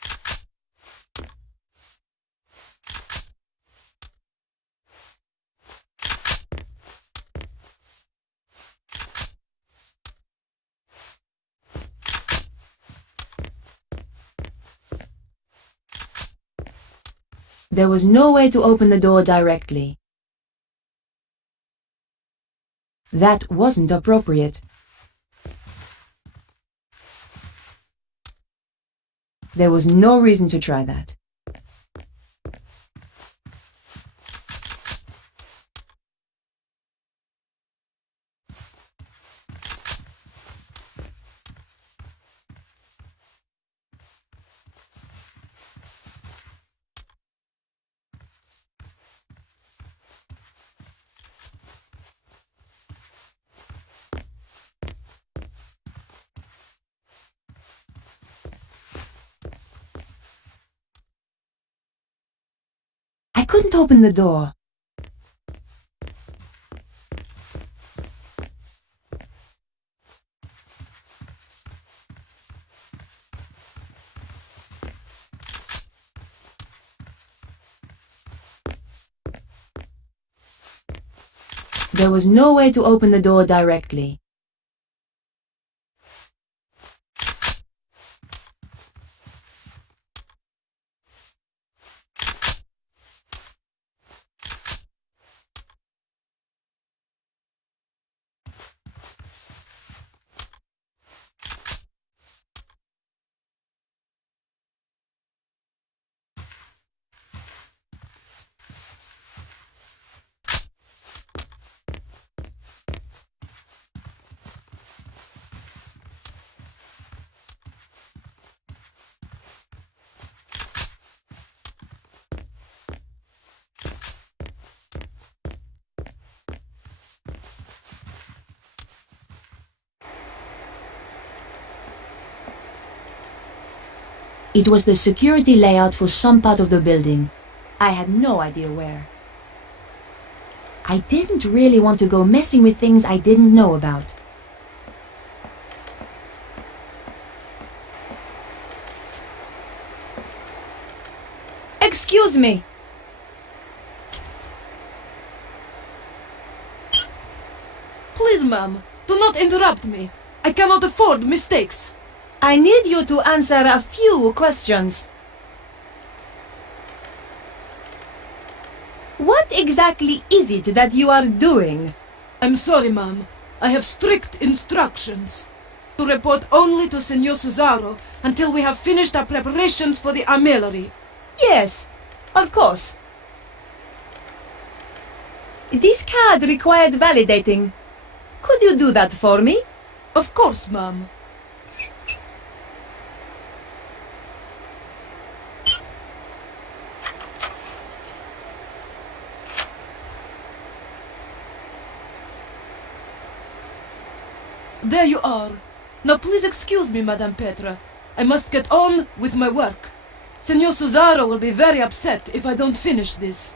There was no way to open the door directly. That wasn't appropriate. There was no reason to try that. I couldn't open the door. There was no way to open the door directly. It was the security layout for some part of the building. I had no idea where. I didn't really want to go messing with things I didn't know about. Excuse me. Please, ma'am, do not interrupt me. I cannot afford mistakes. I need you to answer a few questions. What exactly is it that you are doing? I'm sorry, ma'am. I have strict instructions to report only to Senor Cesaro until we have finished our preparations for the armillery. Yes, of course. This card required validating. Could you do that for me? Of course, ma'am. There you are. Now please excuse me, Madame Petra. I must get on with my work. Senor Susaro will be very upset if I don't finish this.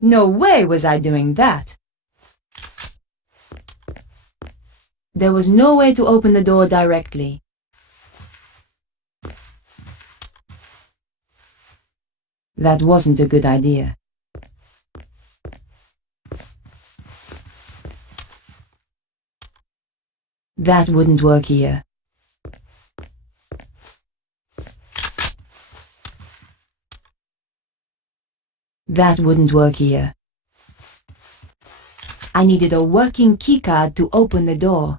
No way was I doing that. There was no way to open the door directly. That wasn't a good idea. That wouldn't work here. That wouldn't work here. I needed a working keycard to open the door.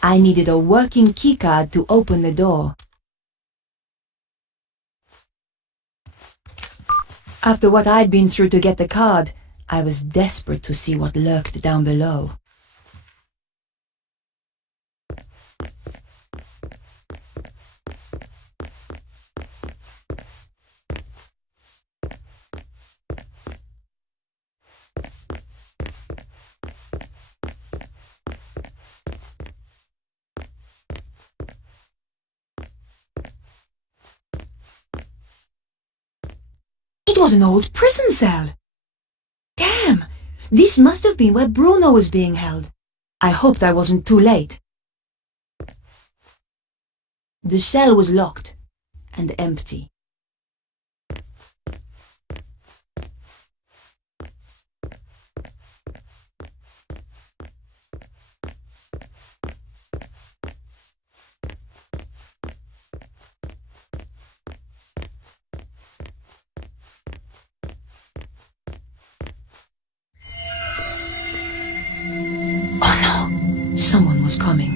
I needed a working keycard to open the door. After what I'd been through to get the card, I was desperate to see what lurked down below. It was an old prison cell. Damn! This must have been where Bruno was being held. I hoped I wasn't too late. The cell was locked and empty. Someone was coming.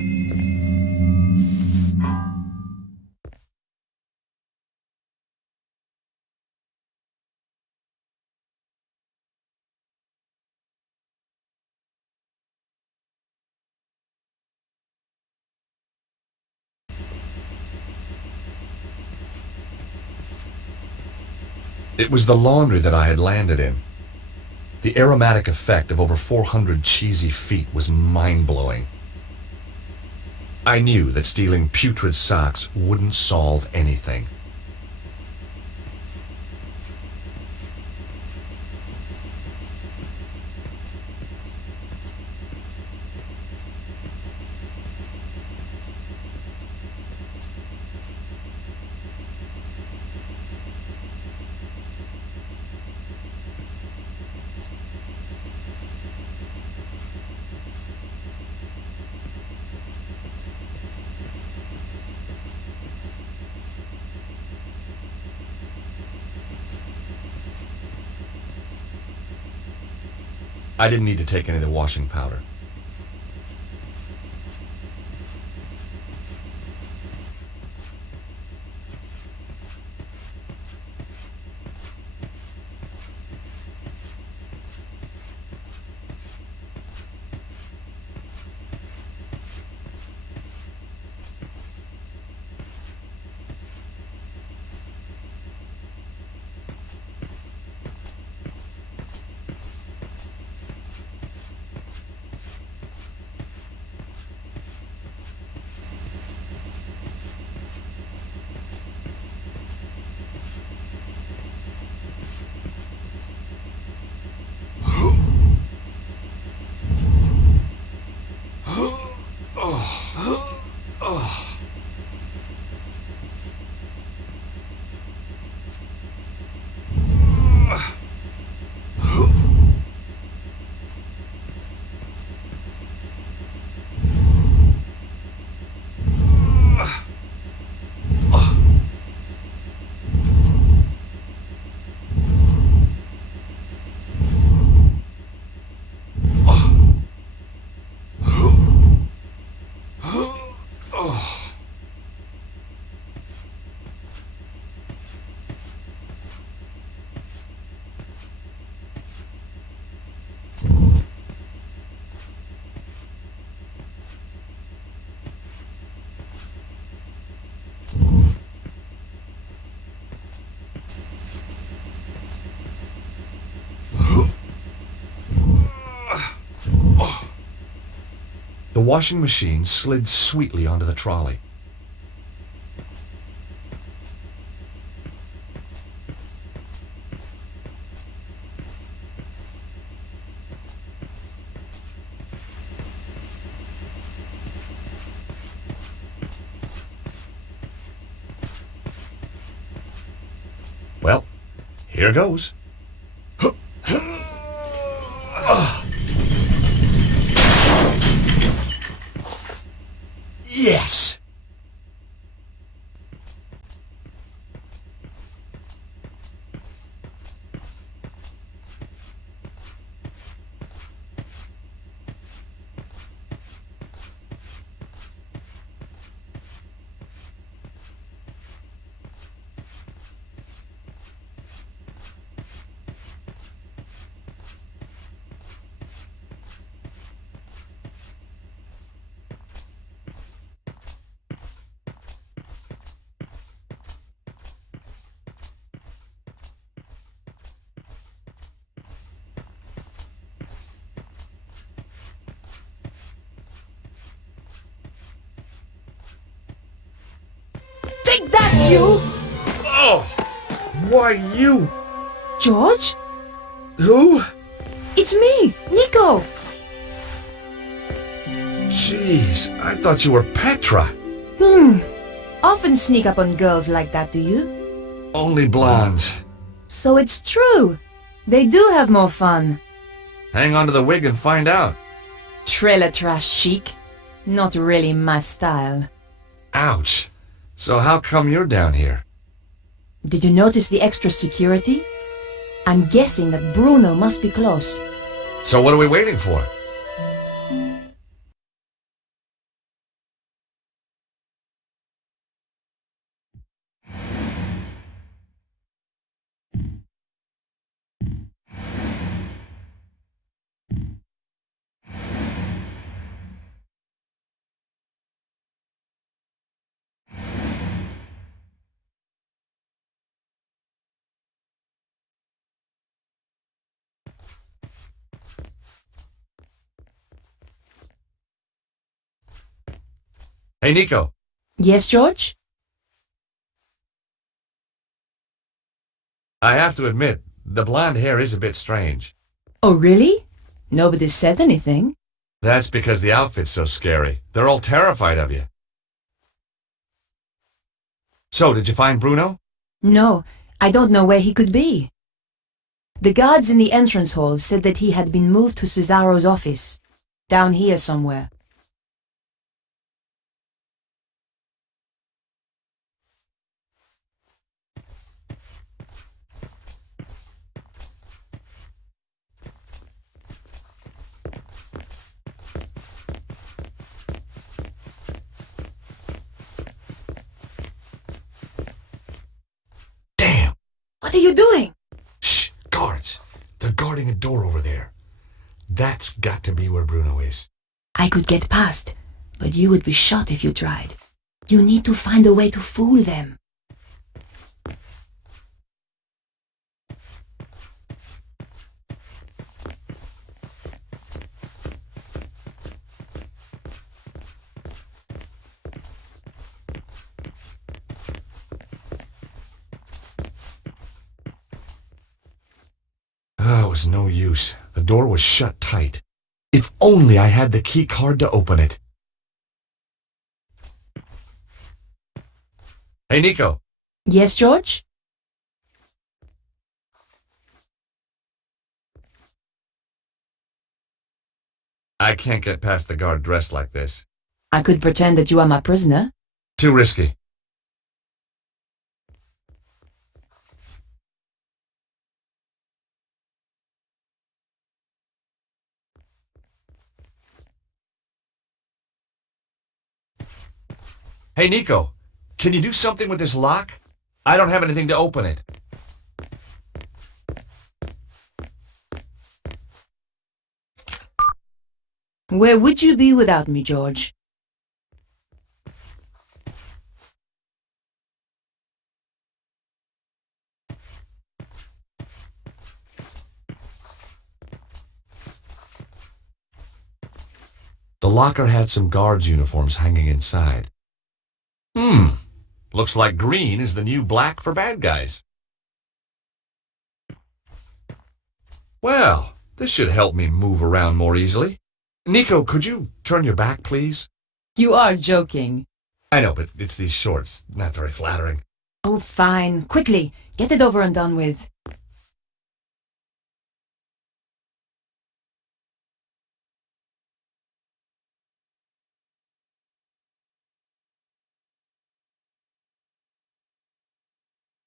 It was the laundry that I had landed in. The aromatic effect of over 400 cheesy feet was mind-blowing. I knew that stealing putrid socks wouldn't solve anything. I didn't need to take any of the washing powder. The washing machine slid sweetly onto the trolley. Well, here goes. Yes! Take that, you! Oh! Why you? George? Who? It's me, Nico! Jeez, I thought you were Petra. Often sneak up on girls like that, do you? Only blondes. So it's true. They do have more fun. Hang on to the wig and find out. Trailer trash chic. Not really my style. Ouch. So how come you're down here? Did you notice the extra security? I'm guessing that Bruno must be close. So what are we waiting for? Hey, Nico. Yes, George? I have to admit, the blonde hair is a bit strange. Oh, really? Nobody said anything. That's because the outfit's so scary. They're all terrified of you. So, did you find Bruno? No, I don't know where he could be. The guards in the entrance hall said that he had been moved to Cesaro's office. Down here somewhere. Damn! What are you doing? Shh! Guards! They're guarding a door over there. That's got to be where Bruno is. I could get past, but you would be shot if you tried. You need to find a way to fool them. It was no use. The door was shut tight. If only I had the key card to open it. Hey, Nico. Yes, George? I can't get past the guard dressed like this. I could pretend that you are my prisoner. Too risky. Hey, Nico, can you do something with this lock? I don't have anything to open it. Where would you be without me, George? The locker had some guards' uniforms hanging inside. Looks like green is the new black for bad guys. Well, this should help me move around more easily. Nico, could you turn your back, please? You are joking. I know, but it's these shorts. Not very flattering. Oh, fine. Quickly, get it over and done with.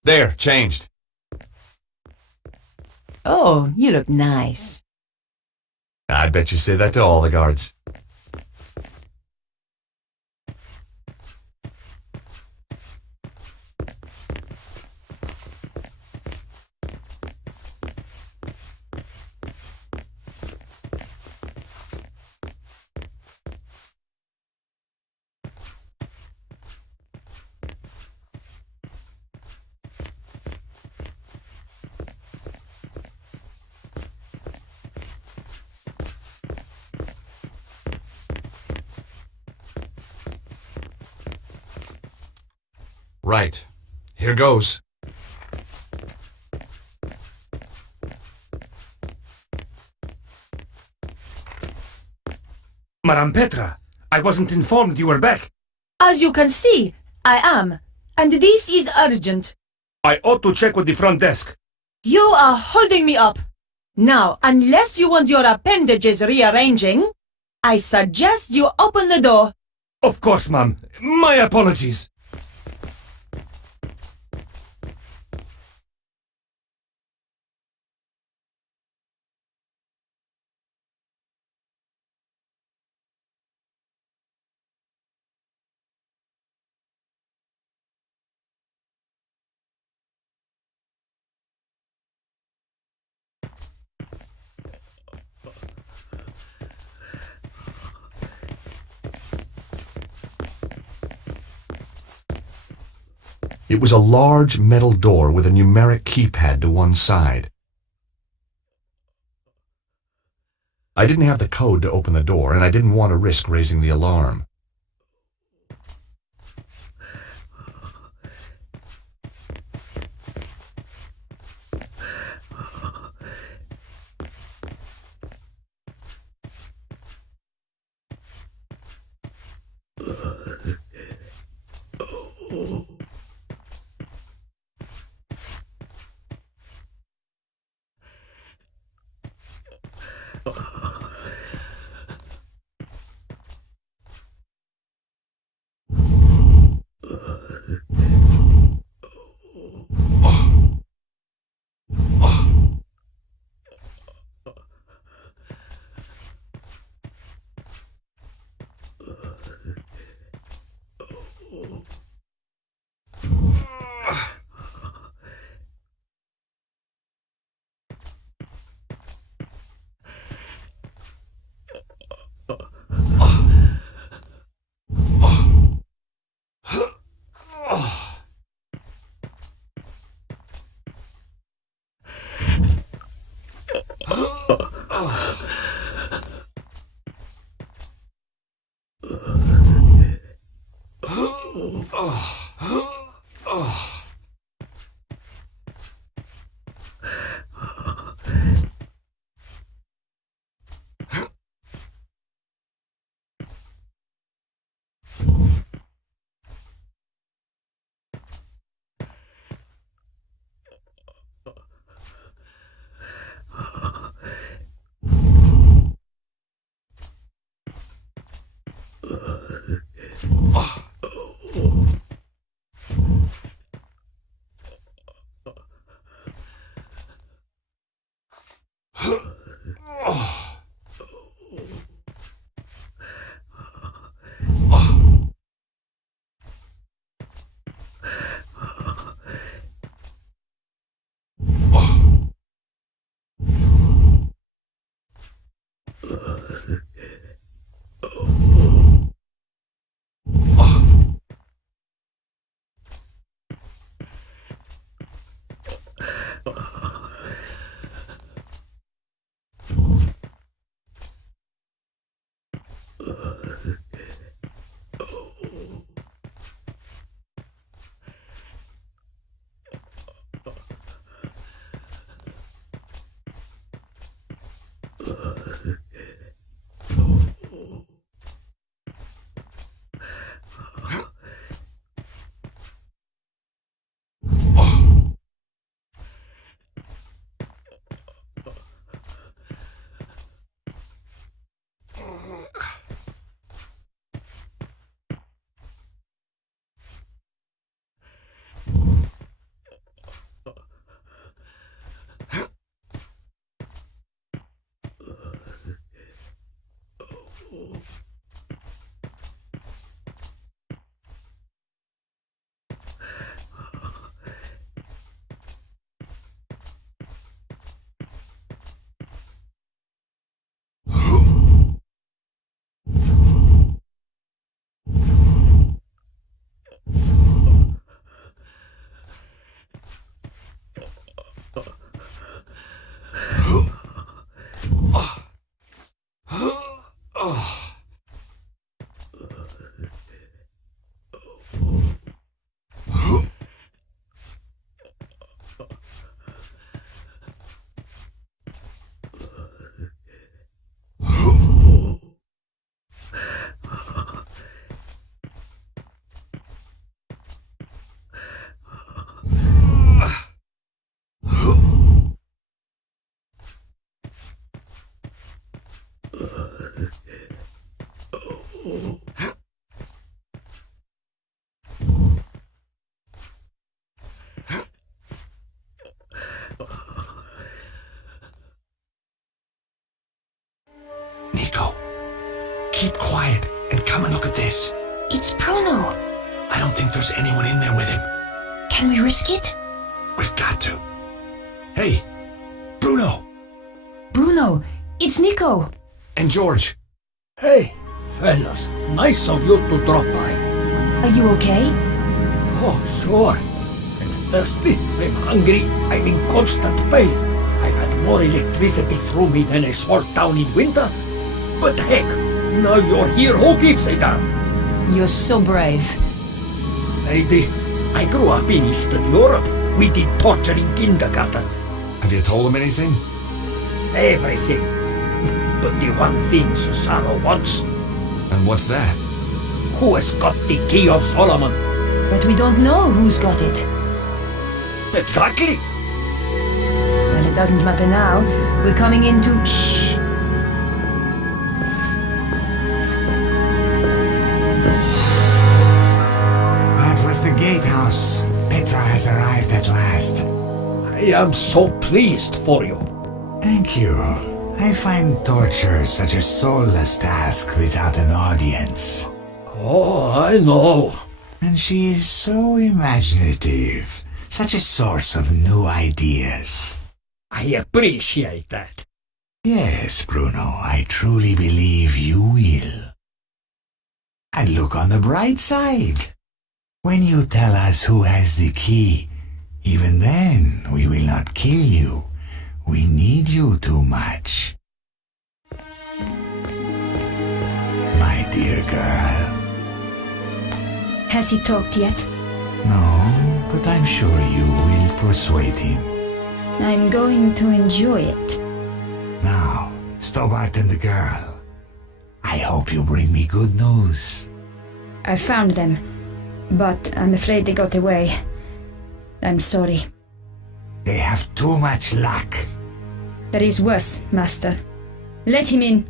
There, changed. Oh, you look nice. I bet you say that to all the guards. Right. Here goes. Madame Petra, I wasn't informed you were back. As you can see, I am. And this is urgent. I ought to check with the front desk. You are holding me up. Now, unless you want your appendages rearranging, I suggest you open the door. Of course, ma'am. My apologies. It was a large metal door with a numeric keypad to one side. I didn't have the code to open the door, and I didn't want to risk raising the alarm. keep quiet and come and look at this. It's Bruno. I don't think there's anyone in there with him. Can we risk it? We've got to. Hey, Bruno Bruno, it's Nico. and George. Hey, fellas, nice of you to drop by. Are you okay? Oh, sure. I'm thirsty, I'm hungry, I'm in constant pain. I've had more electricity through me than a small town in winter. But heck, now you're here, who gives a damn? You're so brave. Lady, I grew up in Eastern Europe. We did torture in kindergarten. Have you told him anything? Everything. But the one thing Cesaro wants, And what's that? who has got the key of Solomon? But we don't know who's got it. Exactly. Well, it doesn't matter now. We're coming into... Shh. That was the gatehouse. Petra has arrived at last. I am so pleased for you. Thank you. I find torture such a soulless task without an audience. Oh, I know. And she is so imaginative. Such a source of new ideas. I appreciate that. Yes, Bruno, I truly believe you will. And look on the bright side. When you tell us who has the key, even then we will not kill you. We need you too much. My dear girl. Has he talked yet? No, but I'm sure you will persuade him. I'm going to enjoy it. Now, Stobart and the girl. I hope you bring me good news. I found them, but I'm afraid they got away. I'm sorry. They have too much luck. There is worse, Master. Let him in.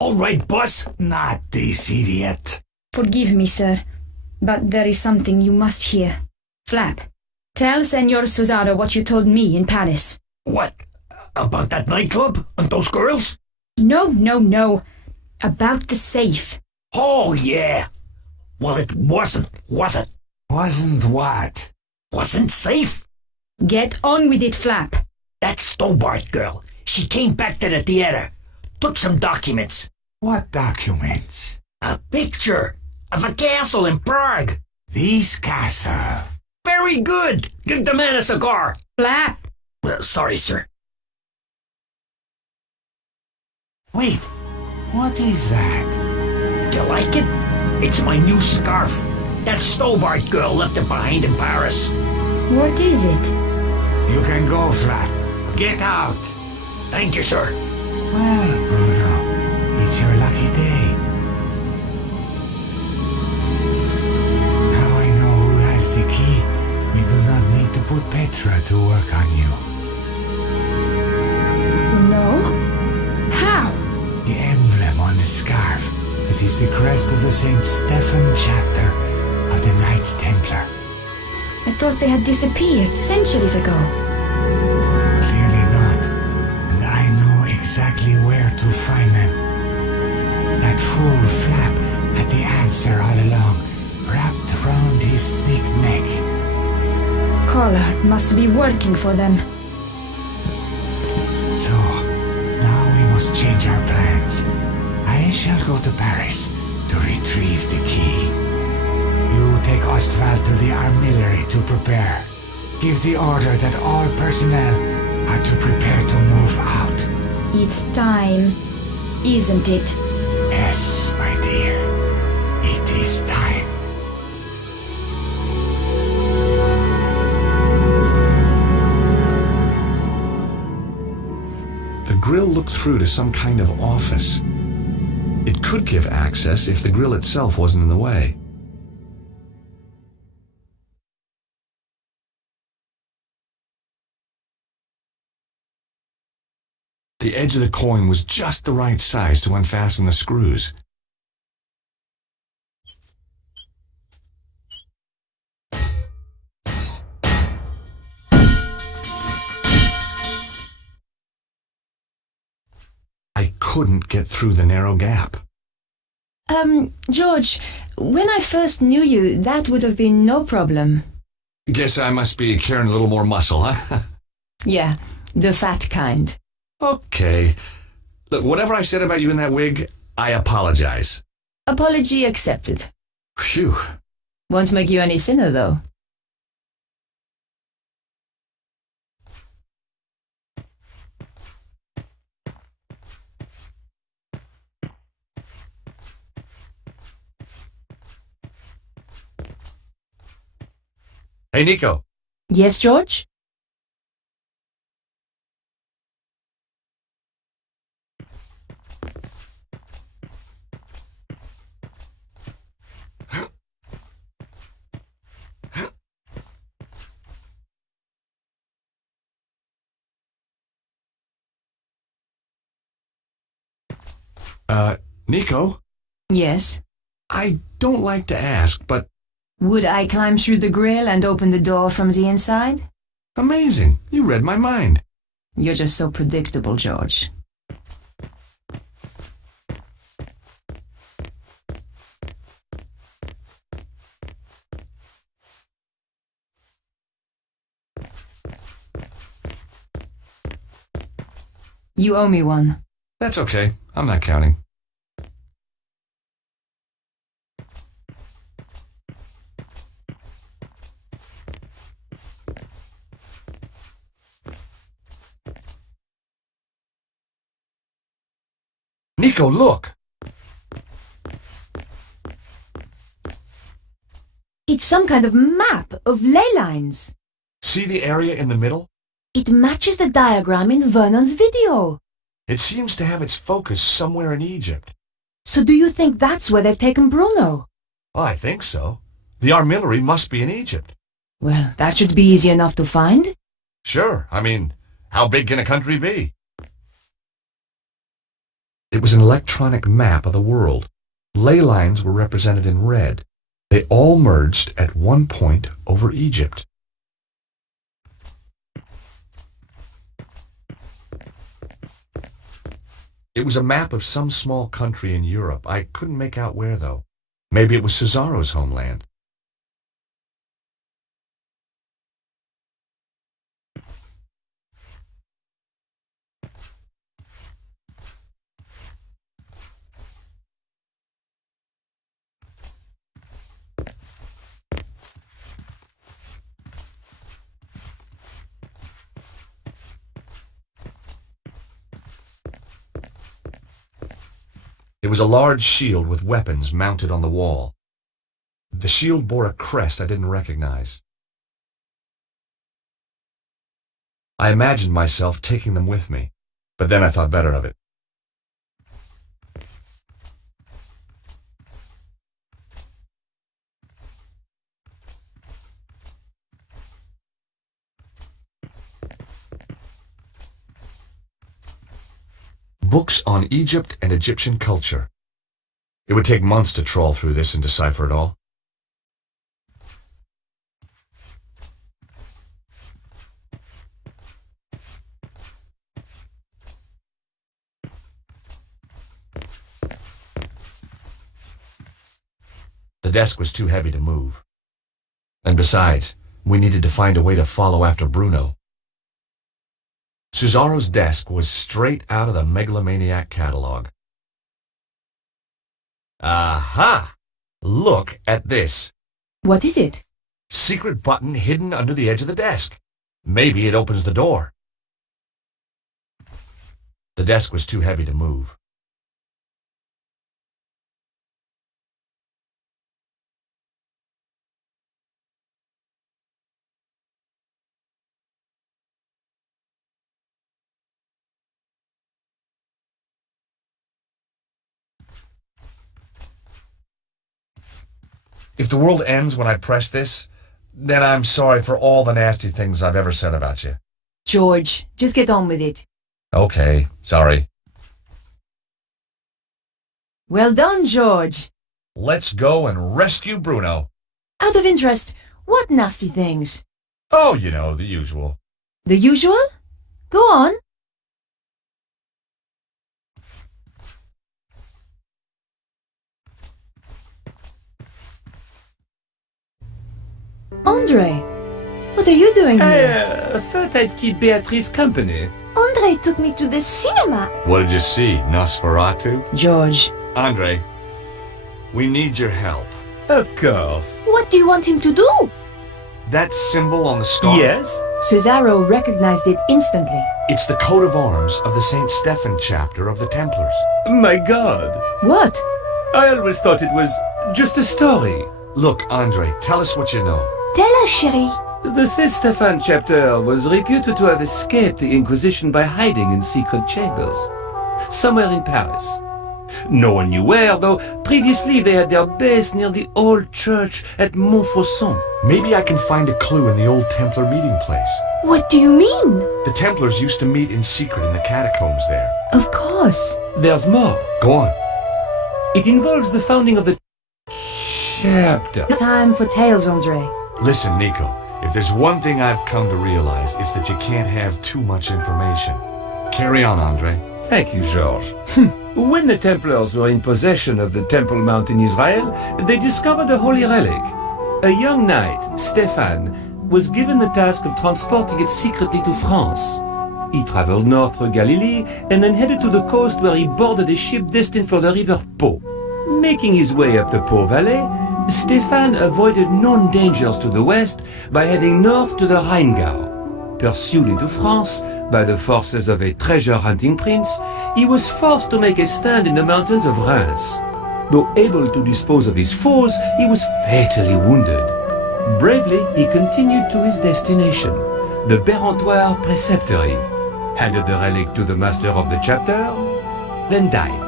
All right, boss. Not this idiot. Forgive me, sir, but there is something you must hear. Flap, tell Senor Cesaro what you told me in Paris. What? About that nightclub and those girls? No. About the safe. Oh, yeah. Well, it wasn't, was it? Wasn't what? Wasn't safe? Get on with it, Flap. That Stobart girl. She came back to the theater. Took some documents. What documents? A picture of a castle in Prague. This castle. Very good. Give the man a cigar. Flap. Sorry, sir. Wait, what is that? Do you like it? It's my new scarf. That Stobart girl left it behind in Paris. What is it? You can go, Flap. Get out. Thank you, sir. Well, Bruno, it's your lucky day. Now I know who has the key. We do not need to put Petra to work on you. No? How? The emblem on the scarf. It is the crest of the St. Stephen chapter of the Knights Templar. I thought they had disappeared centuries ago. Clearly not. And I know exactly where to find them. That fool Flap had the answer all along, wrapped around his thick neck. Collard must be working for them. So, now we must change our plans. I shall go to Paris to retrieve the key. You take Ostwald to the armillery to prepare. Give the order that all personnel are to prepare to move out. It's time, isn't it? Yes, my dear. It is time. The grill looked through to some kind of office. It could give access if the grill itself wasn't in the way. The edge of the coin was just the right size to unfasten the screws. I couldn't get through the narrow gap. George, when I first knew you, that would have been no problem. Guess I must be carrying a little more muscle, huh? Yeah, the fat kind. Okay. Look, whatever I said about you in that wig, I apologize. Apology accepted. Phew. Won't make you any thinner, though. Hey, Nico. Yes, George? Nico? Yes. I don't like to ask, but... Would I climb through the grill and open the door from the inside? Amazing. You read my mind. You're just so predictable, George. You owe me one. That's okay. I'm not counting. Nico, look! It's some kind of map of ley lines. See the area in the middle? It matches the diagram in Vernon's video. It seems to have its focus somewhere in Egypt. So do you think that's where they've taken Bruno? Well, I think so. The armillary must be in Egypt. Well, that should be easy enough to find. Sure. I mean, how big can a country be? It was an electronic map of the world. Ley lines were represented in red. They all merged at one point over Egypt. It was a map of some small country in Europe. I couldn't make out where, though. Maybe it was Cesaro's homeland. It was a large shield with weapons mounted on the wall. The shield bore a crest I didn't recognize. I imagined myself taking them with me, but then I thought better of it. Books on Egypt and Egyptian culture. It would take months to trawl through this and decipher it all. The desk was too heavy to move. And besides, we needed to find a way to follow after Bruno. Cesaro's desk was straight out of the Megalomaniac catalog. Aha! Look at this. What is it? Secret button hidden under the edge of the desk. Maybe it opens the door. The desk was too heavy to move. If the world ends when I press this, then I'm sorry for all the nasty things I've ever said about you. George, just get on with it. Okay, sorry. Well done, George. Let's go and rescue Bruno. Out of interest, what nasty things? Oh, you know, the usual. The usual? Go on. Andre, what are you doing here? I thought I'd keep Beatrice company. Andre took me to the cinema. What did you see, Nosferatu? George. Andre, we need your help. Of course. What do you want him to do? That symbol on the scarf? Yes? Cesaro recognized it instantly. It's the coat of arms of the St. Stephen chapter of the Templars. My God. What? I always thought it was just a story. Look, Andre, tell us what you know. Tell us, chérie. The St. Stephen chapter was reputed to have escaped the Inquisition by hiding in secret chambers. Somewhere in Paris. No one knew where, though previously they had their base near the old church at Montfaucon. Maybe I can find a clue in the old Templar meeting place. What do you mean? The Templars used to meet in secret in the catacombs there. Of course. There's more. Go on. It involves the founding of the chapter. Time for tales, Andre. Listen, Nico, if there's one thing I've come to realize, it's that you can't have too much information. Carry on, Andre. Thank you, George. When the Templars were in possession of the Temple Mount in Israel, they discovered a holy relic. A young knight, Stephan, was given the task of transporting it secretly to France. He traveled north through Galilee and then headed to the coast where he boarded a ship destined for the river Po. Making his way up the Po Valley, Stephan avoided known dangers to the west by heading north to the Rheingau. Pursued into France by the forces of a treasure-hunting prince, he was forced to make a stand in the mountains of Reims. Though able to dispose of his foes, he was fatally wounded. Bravely, he continued to his destination, the Bérentoire Preceptory, handed the relic to the master of the chapter, then died.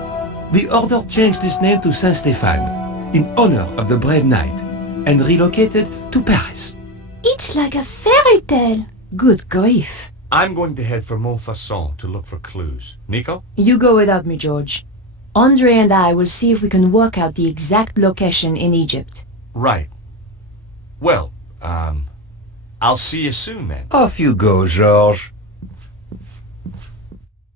The order changed its name to Saint Stephan, in honor of the brave knight, and relocated to Paris. It's like a fairy tale. Good grief. I'm going to head for Montfaucon to look for clues. Nico? You go without me, George. Andre and I will see if we can work out the exact location in Egypt. Right. Well, I'll see you soon then. Off you go, George.